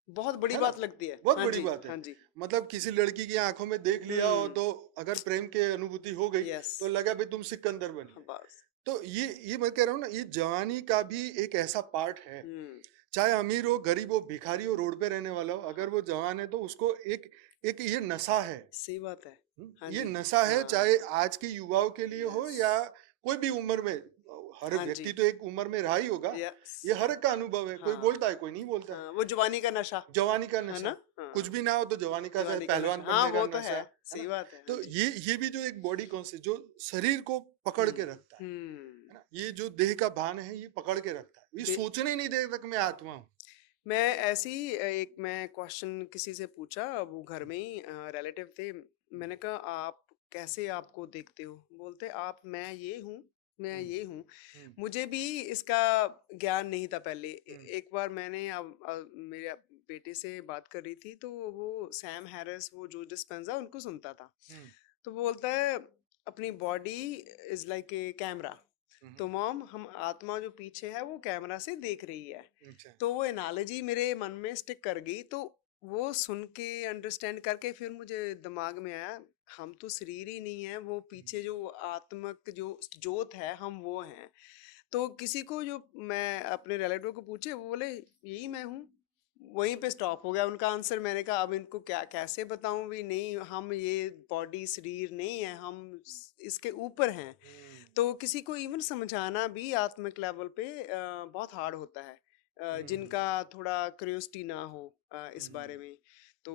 बहुत बड़ी है ना? बात लगती है। बहुत हाँ बड़ी जी, बात है। हाँ जी। मतलब किसी लड़की की आंखों में देख लिया हो, हुँ, तो अगर प्रेम की अनुभूति हो गई, यस। तो लगा भाई तुम सिकंदर बन हाँ, गए। बस। तो ये मैं कह रहा हूँ ना, ये जवानी का भी एक ऐसा पार्ट है। हुँ, चाहे अमीर हो, गरीब हो, भिखारी हो, रोड पे रहने वाला हो, अगर हाँ, वो जवान है तो उसको एक एक ये नशा है। सही बात है। हाँ ये जी, नशा है, चाहे हाँ, आज के युवाओं के लिए हो यस। या कोई भी उम्र में। हर हाँ व्यक्ति जी, तो एक उम्र में रहा ही होगा, यस, ये हर एक का अनुभव है, कोई हाँ, बोलता है कोई नहीं बोलता है। हाँ, वो जवानी का नशा, जवानी का है नशा, ना? कुछ हाँ, भी ना हो तो जवानी का जवानी का नशा, पहलवान हाँ, बनने का वो तो नशा, है सही ना? बात है, हाँ तो जी। ये भी जो एक बॉडी कॉन्शियस जो शरीर को पकड़ के रखता है ना, ये जो देह का भान है ये पकड़ के रखता है, ये बे सोचने नहीं देता कि मैं आत्मा हूँ। मैं ऐसी एक मैं क्वेश्चन किसी से पूछा, वो घर में ही रिलेटिव थे। मैंने कहा आप कैसे आपको देखते हो? बोलते आप मैं ये हूँ, मैं हम्म, ये हूँ। हम्म, मुझे भी इसका ज्ञान नहीं था पहले। हम्म, एक बार मैंने मेरे बेटे से बात कर रही थी तो वो सैम हैरिस, वो जो डिस्पेंजा उनको सुनता था। हम्म, तो वो बोलता है अपनी body is like a camera. तो हम्म, मॉम हम आत्मा जो पीछे है वो कैमरा से देख रही है। अच्छा, तो वो एनालॉजी मेरे मन में स्टिक कर गई, तो वो सुन के अंडरस्टैंड करके फिर मुझे दिमाग में आया हम तो शरीर ही नहीं है, वो पीछे जो आत्मक जो जोत है हम वो हैं। तो किसी को जो मैं अपने रिलेटिव को पूछे वो बोले यही मैं हूँ। वहीं पे स्टॉप हो गया उनका आंसर। मैंने कहा अब इनको क्या कैसे बताऊं भी नहीं, हम ये बॉडी शरीर नहीं है, हम इसके ऊपर हैं। हम्म, तो किसी को इवन समझाना भी आत्मिक लेवल पे बहुत हार्ड होता है, हम्म, जिनका थोड़ा क्यूरियोसिटी ना हो इस हम्म, बारे में। तो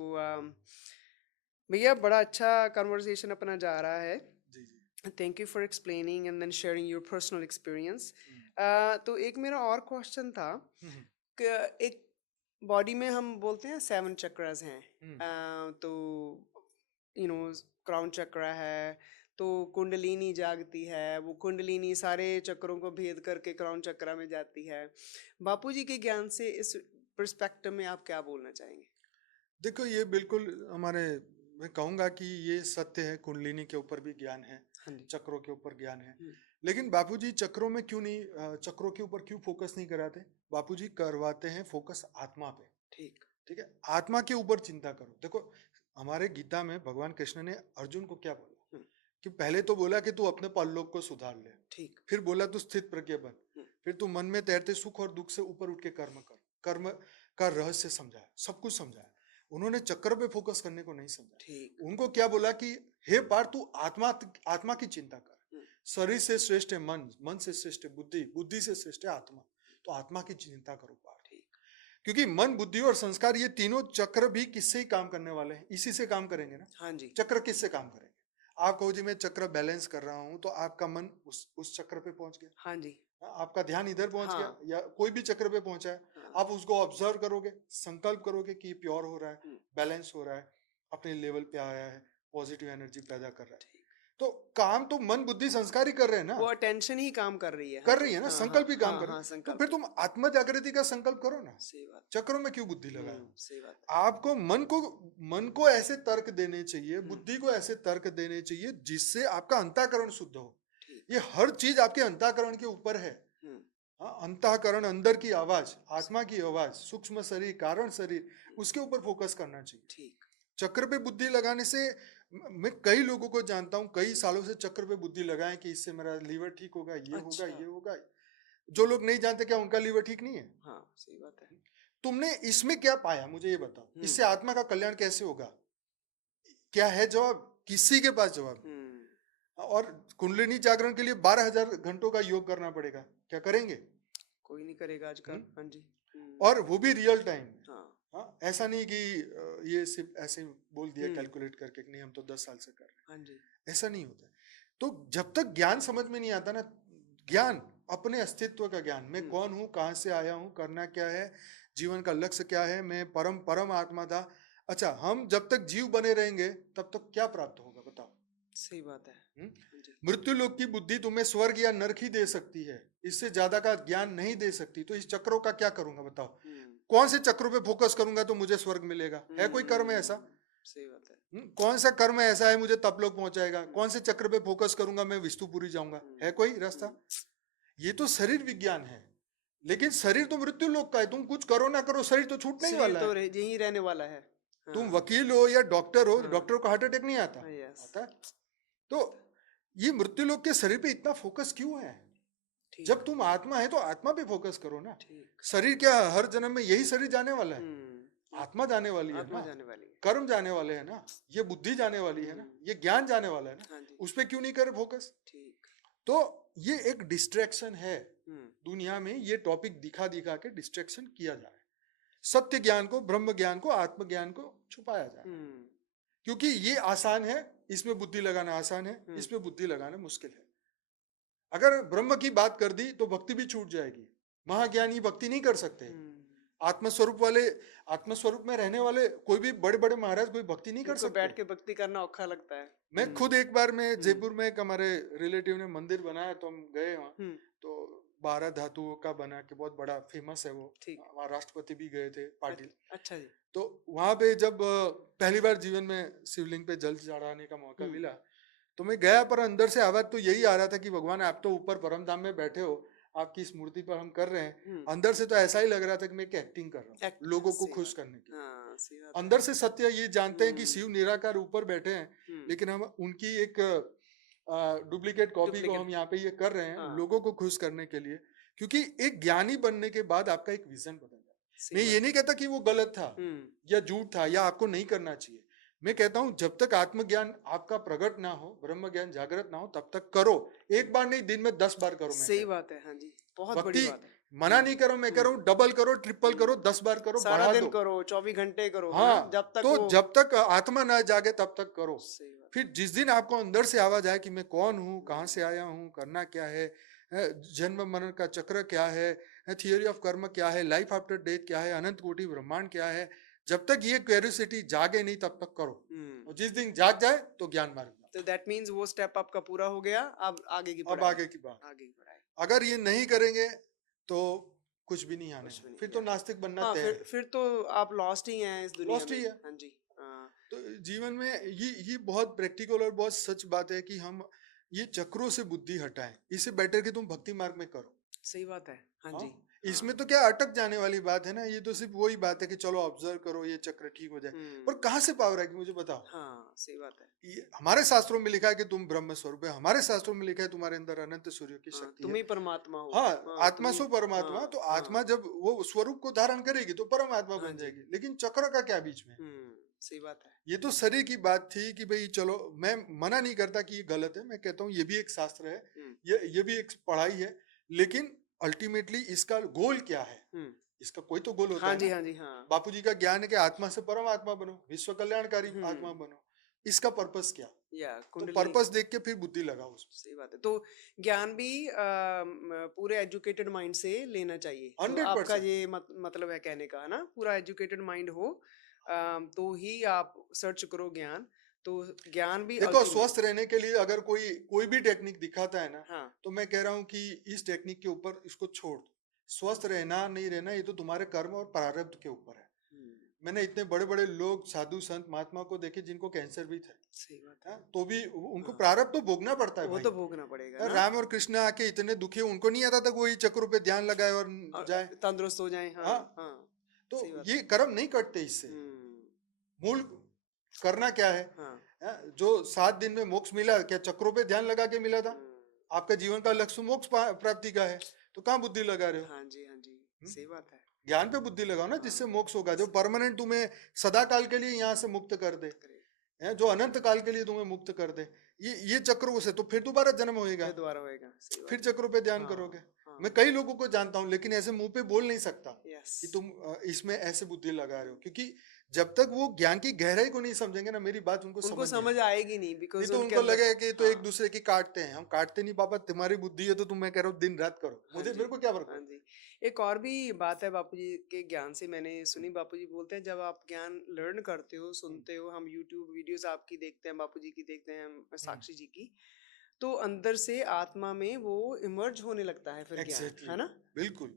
भैया बड़ा अच्छा कन्वर्सेशन अपना जा रहा है। जी जी, thank you for explaining and then sharing your personal experience. Hmm, तो एक मेरा और क्वेश्चन था हम्म, कि एक बॉडी में हम बोलते हैं 7 चक्रास हैं। हम्म, तो यू नो क्राउन चक्र है, तो कुंडलिनी जागती है, वो कुंडलिनी सारे चक्रों को भेद करके क्राउन चक्र में जाती है। बापूजी के ज्ञान से इस पर्सपेक्टिव में आप क्या बोलना चाहेंगे? देखो ये बिल्कुल हमारे, मैं कहूँगा कि ये सत्य है, कुंडलिनी के ऊपर भी ज्ञान है, हाँ जी। चक्रों के ऊपर ज्ञान है। हम्म, लेकिन बापूजी चक्रों में क्यों नहीं चक्रों के ऊपर क्यों फोकस नहीं कराते? बापूजी करवाते हैं फोकस आत्मा पे। ठीक। ठीक है, आत्मा के ऊपर चिंता करो। देखो हमारे गीता में भगवान कृष्ण ने अर्जुन को क्या बोला हम्म, कि पहले तो बोला कि तू अपने परलोक को सुधार ले, ठीक। फिर बोला तू स्थित प्रज्ञ बन, हम्म, फिर तू मन में तैरते सुख और दुख से ऊपर उठ के कर्म कर। कर्म का रहस्य समझाया, सब कुछ समझाया। उन्होंने चक्र पे फोकस करने को नहीं ठीक। समझा। उनको क्या बोला कि हे पार्थ तू आत्मा आत्मा की चिंता कर। हम्म, शरीर से श्रेष्ठ है मन, मन से श्रेष्ठ है बुद्धि, बुद्धि से श्रेष्ठ है आत्मा। तो आत्मा की चिंता करो पार्थ। ठीक। क्योंकि मन बुद्धि और संस्कार ये तीनों चक्र भी किससे ही काम करने वाले हैं, इसी से काम करेंगे ना। हाँ जी। चक्र किससे काम करेंगे? आप कहो जी मैं चक्र बैलेंस कर रहा हूं, तो आपका मन उस चक्र पे पहुंच गया। हाँ जी। हाँ, आपका ध्यान इधर पहुंच गया हाँ। या कोई भी चक्र पे पहुंचा है, हाँ। आप उसको ऑब्जर्व करोगे, संकल्प करोगे कि प्योर हो रहा है, हम्म, बैलेंस हो रहा है, अपने लेवल पे आया है, पॉजिटिव एनर्जी पैदा कर रहा है। ठीक। तो काम तो मन बुद्धि संस्कार ही कर रहे हैं ना, वो अटेंशन ही काम कर रही है। हाँ कर रही जी। है ना, हाँ हाँ संकल्प ही काम हाँ कर रहे हाँ, हैं। तो फिर संकल्प। तुम आत्म जागृति का संकल्प करो ना, सही बात। चक्रों में क्यों बुद्धि लगाए हो? सही बात आपको मन को ऐसे तर्क देने चाहिए, है। बुद्धि को ऐसे तर्क देने चाहिए जिससे आपका अंतःकरण शुद्ध हो। ठीक। ये हर चीज आपके अंतःकरण के ऊपर है। हम्म, हाँ, अंतःकरण अंदर की आवाज, आत्मा की आवाज, सूक्ष्म शरीर, कारण शरीर, उसके ऊपर फोकस करना चाहिए। ठीक। चक्र पे बुद्धि लगाने से मैं कई लोगों को जानता हूँ, कई सालों से चक्र पे बुद्धि लगाएं कि इससे मेरा लीवर ठीक होगा, ये होगा, अच्छा। ये होगा। जो लोग नहीं जानते क्या उनका लीवर ठीक नहीं है? हाँ, सही बात है। तुमने इसमें क्या पाया मुझे ये बताओ, हम्म। इससे आत्मा का कल्याण कैसे होगा? क्या है जवाब? किसी के पास जवाब नहीं। हम्म। और कुंडलिनी जागरण के लिए 12,000 घंटों का योग करना पड़ेगा, क्या करेंगे? कोई नहीं करेगा आजकल। हम्म? हाँ जी। और वो भी रियल टाइम में। हाँ। हाँ, ऐसा नहीं कि ये सिर्फ ऐसे ही बोल दिया हम्म। कैलकुलेट करके कि नहीं हम तो 10 साल से कर रहे हाँ जी। हैं, ऐसा नहीं होता। तो जब तक ज्ञान समझ में नहीं आता ना, ज्ञान अपने अस्तित्व का ज्ञान, मैं कौन हूँ, कहाँ से आया हूँ, करना क्या है, जीवन का लक्ष्य क्या है, मैं परम परम आत्मा था। अच्छा, हम जब तक जीव बने रहेंगे तब तक क्या प्राप्त होगा बताओ? सही बात है। हम्म? हाँ जी। मृत्यु लोक की बुद्धि तुम्हें स्वर्ग या नरक ही दे सकती है, इससे ज्यादा का ज्ञान नहीं दे सकती। तो इस चक्रों का क्या करूंगा बताओ? हम्म। कौन से चक्रों पे फोकस करूंगा तो मुझे स्वर्ग मिलेगा? है कोई कर्म ऐसा? सही बात है। कौन सा कर्म ऐसा है मुझे तप लोक पहुंचाएगा? कौन से चक्र पे फोकस करूंगा मैं विष्णुपुरी जाऊंगा? है कोई रास्ता? ये तो शरीर विज्ञान है, लेकिन शरीर तो मृत्यु लोक का है। तुम कुछ करो ना करो, शरीर तो छूटने ही शरीर वाला तो है। यहीं रहने वाला है। तुम हाँ। वकील हो या डॉक्टर हो, हाँ। डॉक्टर को हार्ट अटैक नहीं आता? हाँ, यस। आता है। तो ये मृत्यु लोक के शरीर पे इतना फोकस क्यों है? ठीक। जब तुम आत्मा है तो आत्मा पे फोकस करो ना। ठीक। शरीर क्या हर जन्म में यही शरीर जाने वाला है? हम्म। आत्मा जाने वाली है आत्मा ना, जाने वाली है। कर्म जाने वाले हैं ना, ये बुद्धि जाने वाली है ना, ये ज्ञान जाने वाला है ना। हाँ जी। उस पे क्यों नहीं करे फोकस? ठीक। तो ये एक डिस्ट्रैक्शन है हम्म दुनिया में, ये टॉपिक दिखा दिखा के डिस्ट्रैक्शन किया जा रहा है। सत्य ज्ञान को, ब्रह्म ज्ञान को, आत्मज्ञान को छुपाया जा रहा है, हम्म क्योंकि ये आसान है, इसमें बुद्धि लगाना आसान है, इसमें बुद्धि लगाना मुश्किल है। अगर ब्रह्म की बात कर दी तो भक्ति भी छूट जाएगी। महाज्ञानी भक्ति नहीं कर सकते। हम्म आत्मस्वरूप वाले, आत्मस्वरूप में रहने वाले कोई भी बड़े बड़े महाराज कोई भक्ति नहीं कर उनको सकते। बैठ के भक्ति करना औखा लगता है। मैं खुद एक बार में हम्म। जयपुर में एक हमारे रिलेटिव ने मंदिर बनाया, तो हम गए वहाँ। हम्म तो 12 धातुओं का बना के बहुत बड़ा फेमस है वो। ठीक। वहाँ राष्ट्रपति भी गए थे, पाटिल। अच्छा जी। तो वहाँ पे जब पहली बार जीवन में शिवलिंग पे जल चढ़ाने का मौका मिला, तो मैं गया, पर अंदर से आवाज तो यही आ रहा था कि भगवान आप तो ऊपर परम धाम में बैठे हो, आपकी स्मृति पर हम कर रहे हैं। अंदर से तो ऐसा ही लग रहा था कि मैं एक्टिंग कर रहा हूँ लोगों को खुश करने की। हाँ, सही बात अंदर से सत्य ये जानते हैं कि शिव निराकार ऊपर बैठे हैं, है। लेकिन हम उनकी एक डुप्लीकेट कॉपी को हम यहाँ पे ये कर रहे हैं हाँ। लोगों को खुश करने के लिए, क्योंकि एक ज्ञानी बनने के बाद आपका एक विजन बदल जाता है। सही मैं बात ये नहीं कहता कि वो गलत था हम्म या झूठ था या आपको नहीं करना चाहिए। मैं कहता हूं जब तक आत्मज्ञान आपका प्रकट ना हो, ब्रह्म ज्ञान जागृत ना हो, तब तक करो। एक बार नहीं, दिन में 10 बार करो। मैं सही बात है। हाँ जी, बहुत बड़ी भक्ति बात है। मना नहीं करो, मैं कह रहा हूँ डबल करो, ट्रिपल करो, 10 बार करो, सारा बढ़ा दिन दो। करो, 24 घंटे करो, है हाँ, ना? जब तक तो वो जब तक आत्मा ना जागे तब तक करो। सही बात। फिर जिस दिन आपको अंदर से आवाज आए कि मैं कौन हूँ, कहाँ से आया हूँ, करना क्या है, जन्म मरण का चक्र क्या है, थियोरी ऑफ कर्म क्या है, लाइफ आफ्टर डेथ क्या है, अनंत कोटि ब्रह्मांड क्या है, जब तक ये क्यूरियोसिटी जागे नहीं तब तक करो। और जिस दिन जाग जाए तो ज्ञान मार्ग में। तो दैट मीन्स वो स्टेप आपका पूरा हो गया, अब आगे की अब पढ़ाई। आगे की बात, आगे की पढ़ाई। अगर ये नहीं करेंगे तो कुछ भी नहीं आने कुछ भी वाला। नहीं फिर तो आने। नास्तिक बनना हाँ, तय है। फिर तो आप लॉस्ट ही हैं इस दुनिया लॉस्ट में। ही है। हाँ जी। हाँ, तो जीवन में ये बहुत प्रैक्टिकल और बहुत सच बात है कि हम ये चक्रों से बुद्धि हटाएं। इससे बेटर कि तुम भक्ति मार्ग में करो। सही बात है। हाँ हाँ? जी। इसमें तो क्या अटक जाने वाली बात है ना, ये तो सिर्फ वही बात है कि चलो ऑब्जर्व करो, ये चक्र ठीक हो जाए। पर कहाँ से पावर है कि मुझे बताओ। हाँ, सही बात है। ये हमारे शास्त्रों में लिखा है कि तुम ब्रह्म स्वरूप है, हमारे शास्त्रों में लिखा है तुम्हारे अंदर अनंत सूर्य की शक्ति तुम है। ही परमात्मा हो। हाँ, आत्मा सो परमात्मा। हाँ, तो आत्मा जब वो स्वरूप को धारण करेगी तो परमात्मा हाँ बन जी। जाएगी। लेकिन चक्र का क्या बीच में? सही बात है। ये तो शरीर की बात थी कि भाई चलो, मैं मना नहीं करता कि ये गलत है, मैं कहता हूँ ये भी एक शास्त्र है, ये भी एक पढ़ाई है, लेकिन अल्टीमेटली इसका गोल क्या है? इसका कोई तो गोल होता हाँ है जी। ना। हाँ जी। हाँ। बापूजी का ज्ञान है कि आत्मा से परमात्मा बनो, विश्व कल्याणकारी आत्मा बनो। इसका पर्पस क्या? या तो कुंडली। पर्पस देख के फिर बुद्धि लगाओ उसमें। सही बात है। तो ज्ञान भी पूरे एजुकेटेड माइंड से लेना चाहिए। तो 100%। आपका ये मतलब है कहने का, है ना? पूरा एजुकेटेड माइंड हो तो ही आप सर्च करो ज्ञान। तो ज्ञान भी देखो, स्वस्थ रहने के लिए अगर कोई भी टेक्निक दिखाता है ना, हाँ। तो मैं कह रहा हूँ कि इस टेक्निक के ऊपर इसको छोड़ दो। स्वस्थ रहना नहीं रहना ये तो तुम्हारे कर्म और प्रारब्ध के ऊपर है। मैंने इतने बड़े बड़े लोग, साधु संत महात्मा को देखे जिनको कैंसर भी था। सही बात है। तो भी उनको प्रारब्ध तो भोगना पड़ता है वो भाई। तो भोगना पड़ेगा ना। राम और कृष्ण आके इतने दुखी, उनको नहीं आता था वही चक्रों पे ध्यान लगाए और जाए तंदुरुस्त हो जाए। हाँ, हाँ। हाँ। तो सही बात ये है। कर्म नहीं कटते इससे। मूल करना क्या है? जो 7 दिन में मोक्ष मिला, क्या चक्रों पे ध्यान लगा के मिला था? आपका जीवन का लक्ष्य मोक्ष प्राप्ति का है, तो कहाँ बुद्धि लगा रहे हो? हाँ जी। हाँ जी। सही बात है। ज्ञान पे बुद्धि लगाओ ना, जिससे मोक्ष होगा, जो परमानेंट तुम्हें सदा काल के लिए यहाँ से मुक्त कर दे, जो अनंत काल के लिए तुम्हें मुक्त कर दे। ये चक्रों से तो फिर दोबारा जन्म होएगा, दोबारा होएगा। सही बात फिर है। चक्रों पे ध्यान करोगे। मैं कई लोगों को जानता हूँ, लेकिन ऐसे मुंह पे बोल नहीं सकता कि तुम इसमें ऐसे बुद्धि लगा रहे हो, क्योंकि जब तक वो ज्ञान की गहराई को नहीं समझेंगे ना, मेरी बात उनको समझ आएगी नहीं। नहीं तो उनको लगेगा कि तो एक दूसरे की काटते हैं। हम काटते नहीं बाबा, तुम्हारी बुद्धि है तो तुम, मैं कह रहा हूँ दिन रात करो, मेरे को क्या फर्क हाँ है। जी। एक और भी बात है बापूजी के ज्ञान से मैंने सुनी। बापूजी बोलते हैं जब आप ज्ञान लर्न करते हो, सुनते हो, हम यूट्यूब वीडियोस आपकी देखते हैं, बापूजी की देखते हैं, साक्षी जी की, तो अंदर से आत्मा में वो इमर्ज होने लगता है फिर ज्ञान, है ना? बिल्कुल।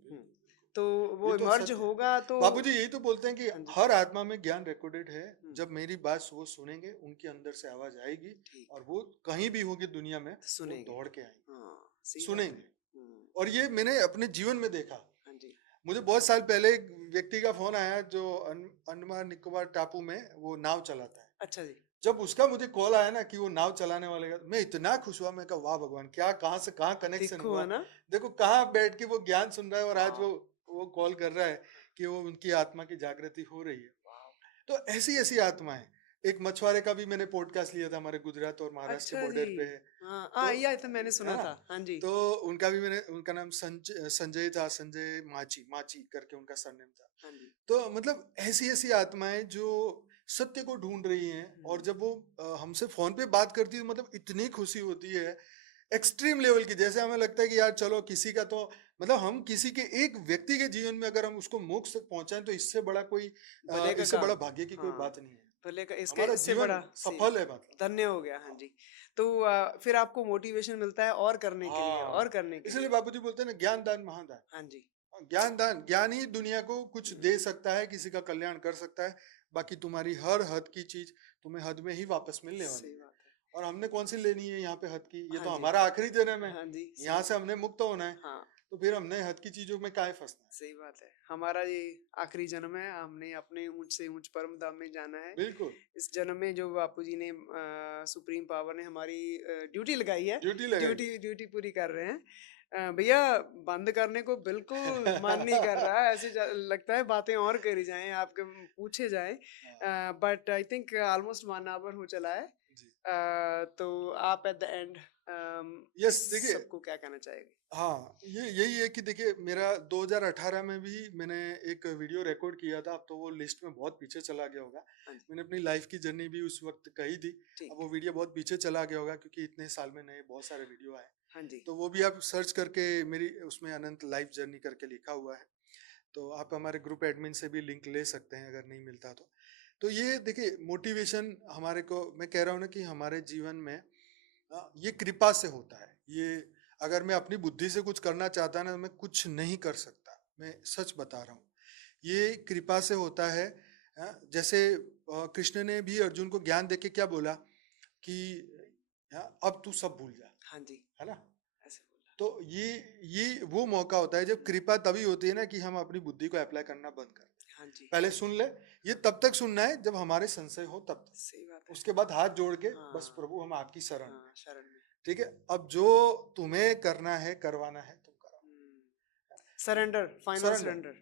तो वो इमर्ज होगा तो बाबूजी यही तो बोलते हैं कि हर आत्मा में ज्ञान रिकॉर्डेड है। जब मेरी बात वो सुनेंगे, उनके अंदर से आवाज आएगी और वो कहीं भी होगी दुनिया में वो दौड़ के आएंगे, सुनेंगे। और ये मैंने अपने जीवन में देखा। मुझे बहुत साल पहले एक व्यक्ति का फोन आया जो अंडमान निकोबार टापू में वो नाव चलाता है। अच्छा जी। जब उसका मुझे कॉल आया ना कि वो नाव चलाने वाले का, मैं इतना खुश हुआ। मैं कहा वाह भगवान, क्या कहाँ से कहाँ कनेक्शन हुआ ना? देखो, कहाँ बैठ के वो ज्ञान सुन रहा है और आज वो कॉल कर रहा है कि वो उनकी आत्मा की जागृति हो रही है। तो ऐसी ऐसी आत्मा है एक मछुआरे का भी मैंने पॉडकास्ट लिया था, हमारे गुजरात और महाराष्ट्र के अच्छा बॉर्डर जी। पे है। हाँ, तो ये तो मैंने है सुना ना? था। हाँ जी। तो उनका भी मैंने, उनका नाम संजय था, संजय माची माची करके उनका सरनेम था। हाँ जी। तो मतलब ऐसी ऐसी आत्माएं जो सत्य को ढूंढ रही हैं, और जब वो हमसे फोन पे बात करती है तो मतलब इतनी खुशी होती है, एक्सट्रीम लेवल की। जैसे हमें लगता है कि यार चलो किसी का तो, मतलब हम किसी के एक व्यक्ति के जीवन में अगर हम उसको मोक्ष तक पहुंचाएं तो इससे बड़ा कोई भले का इससे बड़ा काम। भाग्य की कोई हाँ, बात नहीं है। भले का इसके हमारा इससे जीवन बड़ा सी सफल है मतलब। धन्य हो गया। हाँ जी। तो फिर आपको मोटिवेशन मिलता है और करने के लिए, और हाँ, करने के इसलिए लिए। बापूजी बोलते हैं ना, ज्ञान दान महादान। हाँ जी। हाँ, ज्ञान दान, ज्ञान ही दुनिया को कुछ दे सकता है, किसी का कल्याण कर सकता है। बाकी तुम्हारी हर हद की चीज तुम्हें हद में ही वापस मिलने वाली सही है। बात है। और हमने कौन सी लेनी है यहाँ पे हद की? ये हाँ तो जी। हमारा आखिरी जन्म है, हाँ जी, यहाँ सही। से हमने मुक्त होना है। हाँ, तो फिर हमने हद की चीजों में काहे फंसना है? सही बात है। हमारा ये आखिरी जन्म है, हमने अपने ऊँच से ऊँच परम धाम में जाना है। बिल्कुल। इस जन्म में जो बापूजी ने सुप्रीम पावर ने हमारी ड्यूटी लगाई है, ड्यूटी लगाई ड्यूटी ड्यूटी पूरी कर रहे हैं। भैया बंद करने को बिल्कुल मन नहीं कर रहा है, ऐसे लगता है बातें और करी जाएँ, आपके पूछे जाएँ। हाँ, but I think almost 1 hour हो चला है। जी। तो आप एट द एंड यस, देखिए, सबको क्या कहना चाहेंगे? हाँ, ये यही है कि देखिए, मेरा 2018 में भी मैंने एक वीडियो रिकॉर्ड किया था। अब तो वो लिस्ट में बहुत पीछे चला गया होगा। हाँ जी, मैंने अपनी लाइफ की जर्नी भी उस वक्त कही थी। अब ठीक वो है। वीडियो बहुत पीछे चला गया होगा, क्योंकि इतने साल में नए बहुत सारे वीडियो आए। हाँ जी, तो वो भी आप सर्च करके, मेरी उसमें अनंत लाइफ जर्नी करके लिखा हुआ है। तो आप हमारे ग्रुप एडमिन से भी लिंक ले सकते हैं अगर नहीं मिलता तो। तो ये देखिए, मोटिवेशन हमारे को, मैं कह रहा हूँ ना कि हमारे जीवन में ये कृपा से होता है। ये अगर मैं अपनी बुद्धि से कुछ करना चाहता ना, तो मैं कुछ नहीं कर सकता। मैं सच बता रहा हूँ, ये कृपा से होता है। जैसे कृष्ण ने भी अर्जुन को ज्ञान देके क्या बोला कि अब तू सब भूल जा, हाँ जी, है ना? ऐसे बोला। तो ये वो मौका होता है जब कृपा तभी होती है ना, कि हम अपनी बुद्धि को अप्लाई करना बंद कर दें। हाँ जी, पहले सुन ले, ये तब तक सुनना है जब हमारे संशय हो, तब तक। सही बात है। उसके बाद हाथ जोड़ के, बस हाँ, प्रभु हम आपकी शरण में। हाँ, शरण में। ठीक है, अब जो तुम्हें करना है, करवाना है, तुम करो। Surrender, final surrender, surrender.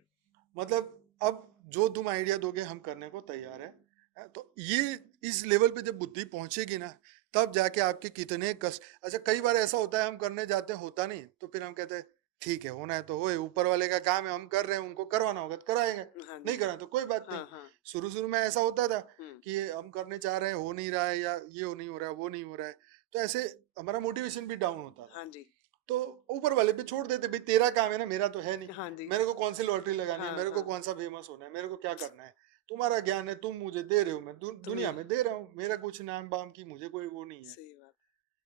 मतलब अब जो तुम आइडिया दोगे हम करने को तैयार है। तो ये इस लेवल पे जब बुद्धि पहुंचेगी ना, तब जाके आपके कितने कष्ट। अच्छा, कई बार ऐसा होता है हम करने जाते हैं, होता नहीं, तो फिर हम कहते हैं ठीक है, होना है तो होए, ऊपर वाले का काम है, हम कर रहे हैं, उनको करवाना होगा तो कराएंगे, हाँ नहीं जी, करा तो कोई बात नहीं। हाँ, हाँ। शुरू शुरू में ऐसा होता था हुँ, कि हम करने चाह रहे हैं, हो नहीं रहा है, या ये हो नहीं हो रहा है, वो नहीं हो रहा है, तो ऐसे हमारा मोटिवेशन भी डाउन होता था। हाँ जी, तो ऊपर वाले पे छोड़ देते, भाई तेरा काम है ना, मेरा तो है नहीं। हाँ जी, मेरे को कौन सी लॉटरी लगानी है, हाँ, मेरे को हाँ। कौन सा फेमस होना है, मेरे को क्या करना है? तुम्हारा ज्ञान है, तुम मुझे दे रहे हो, मैं दुनिया तुम्हें में दे रहा हूँ, मेरा कुछ नाम बाम की मुझे कोई वो नहीं है। सही बात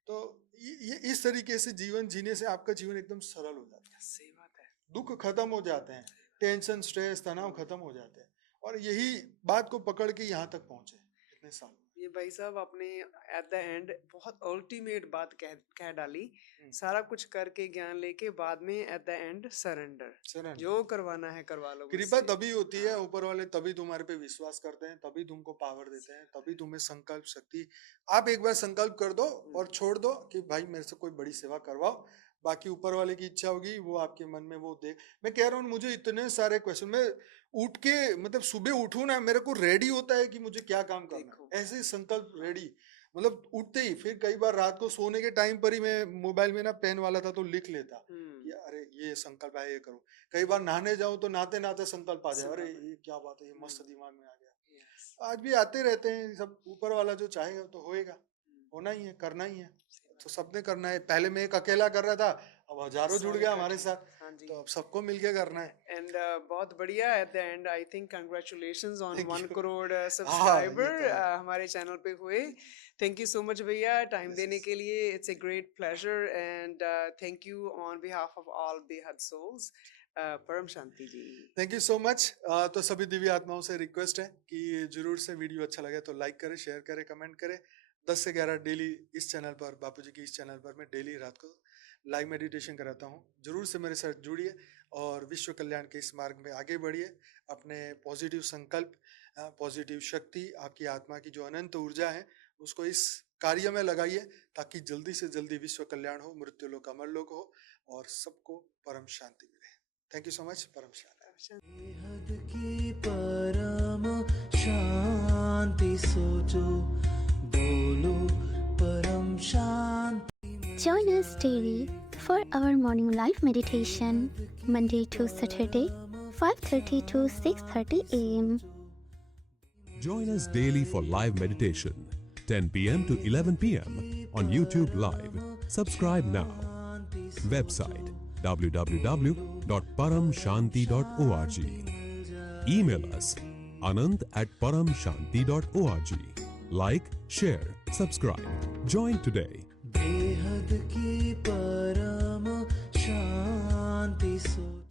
तो ये इस तरीके से जीवन जीने से आपका जीवन एकदम सरल हो जाता है, सही बात है, है, दुख खत्म हो जाते हैं, सही बात टेंशन स्ट्रेस है। तनाव खत्म हो जाते हैं। और यही बात को पकड़ के यहाँ तक पहुंचे इतने साल में। ये भाई साहब आपने एट द एंड बहुत अल्टीमेट बात कह डाली। हम्म, सारा कुछ करके ज्ञान लेके बाद में एट द एंड सरेंडर। सरल। जो करवाना है करवा लो कृपा मुझसे। तभी होती है, हाँ, ऊपर वाले तभी तुम्हारे पे विश्वास करते हैं, तभी तुमको पावर देते सही हैं, बात तभी तुम्हें संकल्प शक्ति। आप एक बार संकल्प कर दो है। और छोड़ दो कि भाई मेरे से कोई बड़ी सेवा करवाओ, बाकी ऊपर वाले की इच्छा होगी, वो आपके मन में वो दे। मैं कह रहा हूँ, मुझे इतने सारे क्वेश्चन, मैं उठ के मतलब सुबह उठूं ना, मेरे को रेडी होता है कि मुझे क्या काम करना देखो। है, ऐसे संकल्प हाँ, रेडी। मतलब उठते ही, फिर कई बार रात को सोने के टाइम पर ही मैं मोबाइल में ना पेन वाला था तो लिख लेता कि हुँ, अरे ये संकल्प है, ये करूं। कई बार नहाने जाऊं तो नहाते नहाते संकल्प आ जाए, अरे संकल्प है। ये क्या बात है, ये हुँ, मस्त दिमाग में आ गया। यस। आज भी आते रहते हैं सब, ऊपर वाला जो चाहेगा तो होएगा, हुँ, होना ही है, करना ही है। सही तो बात है। सबने करना है। पहले मैं एक अकेला कर रहा था, अब हजारों जुड़ सारे गया हमारे इकट्ठे। साथ, हाँ जी। तो अब सबको मिलके करना है। एंड बहुत बढ़िया at the end I think congratulations on thank 1 you. Crore हाँ, ये सब्सक्राइबर तो है। हमारे चैनल पे हुए। थैंक यू सो मच भैया टाइम यस, देने यस। के लिए। It's a great pleasure and thank you on behalf of all बेहद souls. Param Shanti ji. Thank you so much. तो सभी दिव्य आत्माओं से रिक्वेस्ट है कि जरूर से वीडियो अच्छा लगे तो लाइक करें, शेयर करें, कमेंट करें। 10 से 11 डेली इस चैनल पर, बापूजी की इस चैनल पर मैं डेली रात को लाइव मेडिटेशन कराता हूँ। जरूर से मेरे साथ जुड़िए और विश्व कल्याण के इस मार्ग में आगे बढ़िए। अपने पॉजिटिव संकल्प, पॉजिटिव शक्ति, आपकी आत्मा की जो अनंत ऊर्जा है, उसको इस कार्य में लगाइए, ताकि जल्दी से जल्दी विश्व कल्याण हो, मृत्यु लोक अमर लोक हो और सबको परम शांति मिले। Thank you so much. परम शांति। परम शांति। बेहद की परम शांति सोच सोचो बोलो परम शांति। Join us daily for our morning live meditation, Monday to Saturday, 5:30 to 6:30 a.m. Join us daily for live meditation, 10 p.m. to 11 p.m. on YouTube Live. Subscribe now. Website www.paramshanti.org. Email us anand@paramshanti.org. Like, share, subscribe. Join today. बेहद की परम शांति सोचो।